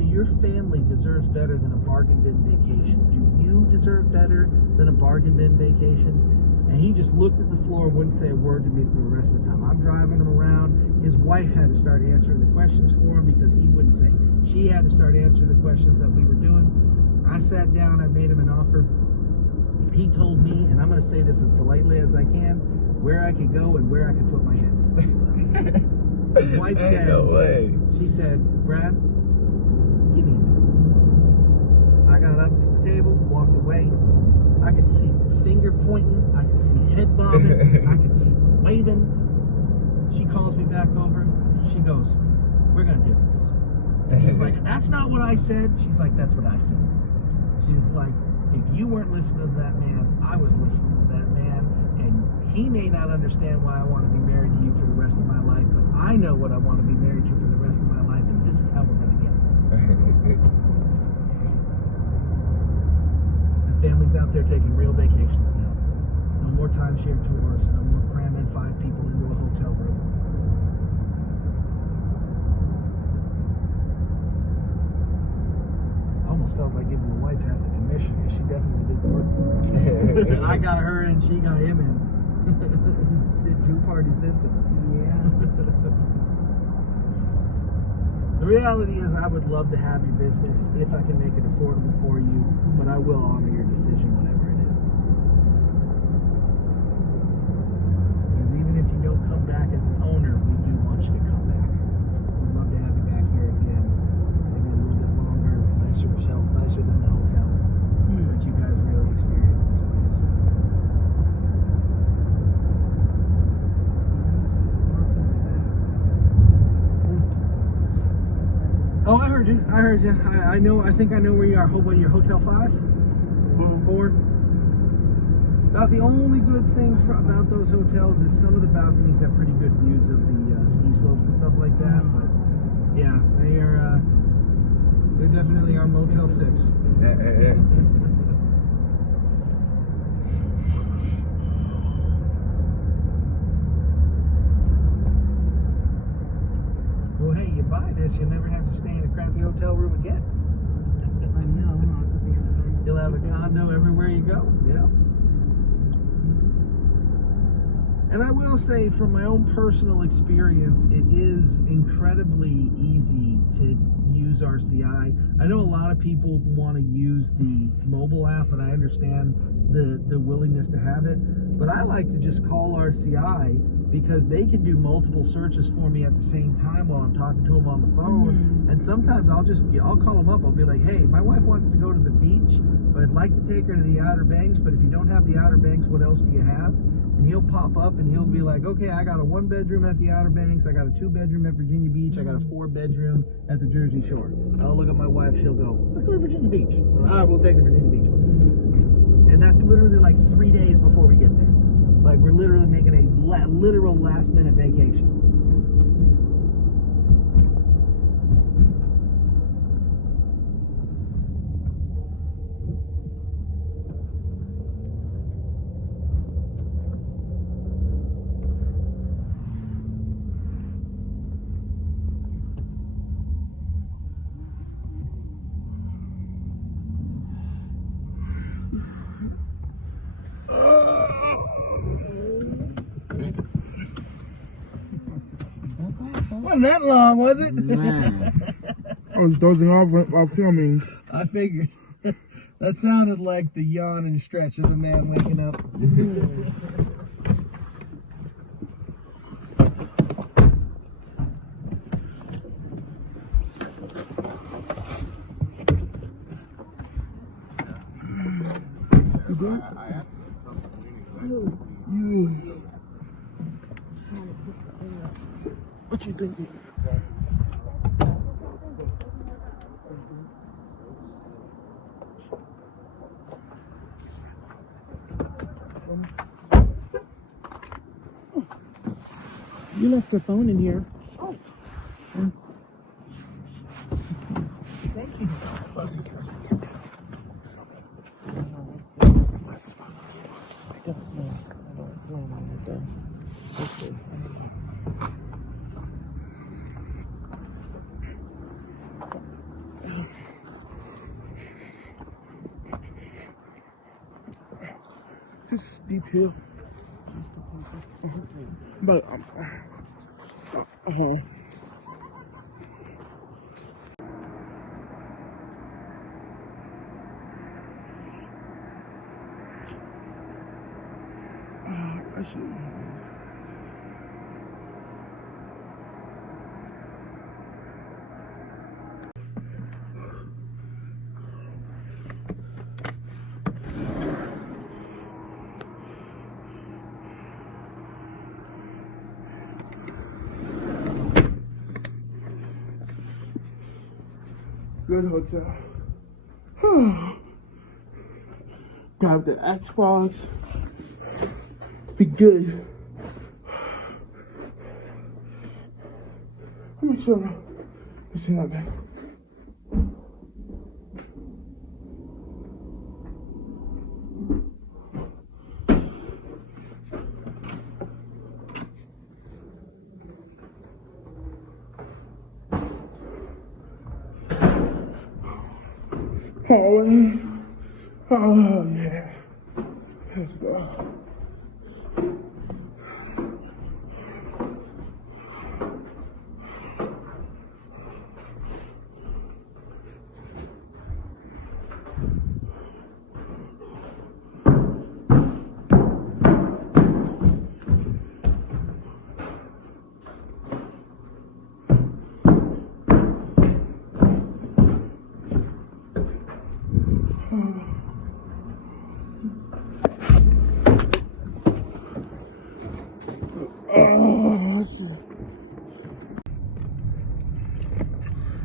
your family deserves better than a bargain bin vacation. Do you deserve better than a bargain bin vacation? And he just looked at the floor and wouldn't say a word to me for the rest of the time. I'm driving him around. His wife had to start answering the questions for him because he wouldn't say. She had to start answering the questions that we were doing. I sat down, I made him an offer. He told me, and I'm going to say this as politely as I can, where I could go and where I could put my head. His wife said, no way. She said, Brad, give me a minute. I got up to the table, walked away. I could see finger pointing. I could see head bobbing. I could see waving. She calls me back over. She goes, we're going to do this. She's like, that's not what I said. She's like, that's what I said. She's like, if you weren't listening to that man, I was listening to that man. And he may not understand why I want to be married to you for the rest of my life, but I know what I want to be married to for the rest of my life, and this is how we're going to get it. And families out there they're taking real vacations now. No more timeshare tours. No more cramming 5 people into a hotel room. Almost felt like giving the wife half the commission because she definitely did the work for me. And I got her and she got him in. It's a 2-party system. Yeah. The reality is I would love to have your business if I can make it affordable for you, but I will honor your decision whatever it is. Because even if you don't come back as an owner, we do want you to come back. We'd love to have you back here again. Maybe a little bit longer, nicer than the hotel. But you guys really experience this place. Oh, I heard you. I know. I think I know where you are. What, you're Hotel 5? 4? About the only good thing about those hotels is some of the balconies have pretty good views of the ski slopes and stuff like that. But yeah, they definitely are Motel 6. Well, hey, you buy this, you'll never have to stay in a crappy hotel room again. I know. It could be a nice. You'll have a condo everywhere you go. Yeah. And I will say, from my own personal experience, it is incredibly easy to use RCI. I know a lot of people want to use the mobile app, and I understand the willingness to have it. But I like to just call RCI because they can do multiple searches for me at the same time while I'm talking to them on the phone. And sometimes I'll call them up. I'll be like, hey, my wife wants to go to the beach, but I'd like to take her to the Outer Banks. But if you don't have the Outer Banks, what else do you have? And he'll pop up and he'll be like, okay, I got a 1-bedroom at the Outer Banks, I got a 2-bedroom at Virginia Beach, I got a 4-bedroom at the Jersey Shore. I'll look at my wife, she'll go, let's go to Virginia Beach. All right, we'll take the Virginia Beach one. And that's literally like 3 days before we get there. Like, we're literally making a literal last-minute vacation. Wasn't that long, was it? I was dozing off while filming. I figured. That sounded like the yawn and stretch of a man waking up. What you thinking? You left your phone in here. Oh. Thank you. Just a steep hill. But I should. Good hotel. Grab the Xbox. Be good. Let me show you. Let's see that back. Oh, oh yeah. Let's go.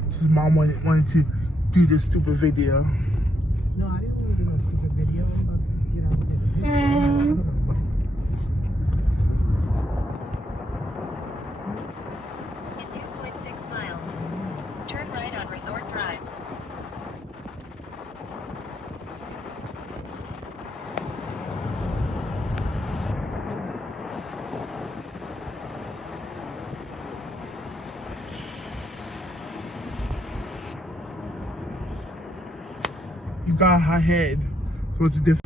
His mom wanted to do this stupid video. No, I didn't want to do no stupid video. I'm about to get out and take a picture. In 2.6 miles, turn right on Resort Drive. You got her head. So what's the difference?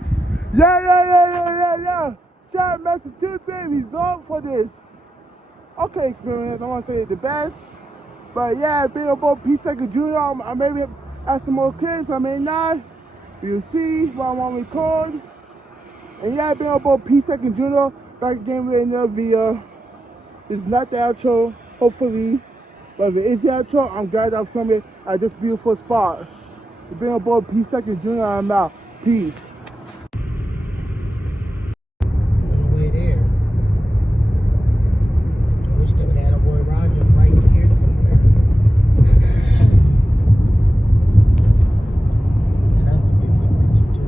Yeah. Shout out Massachusetts Resort for this. Okay, experience. I want to say the best. But yeah, being about P Second Junior, I maybe have some more clips, I may not. You'll see what I want to record. And yeah, being about P Second Junior, back again with another video. It's not the outro, hopefully. But if it is the outro, I'm glad I filmed it at this beautiful spot. Being about P Second Junior, I'm out. Peace. On the way there. I wish they would add a boy Roger right here somewhere. And that's a beautiful picture too.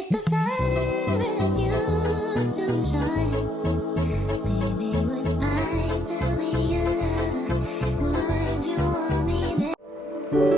If the sun refused to shine, baby, would I still be your lover? Would you want me there?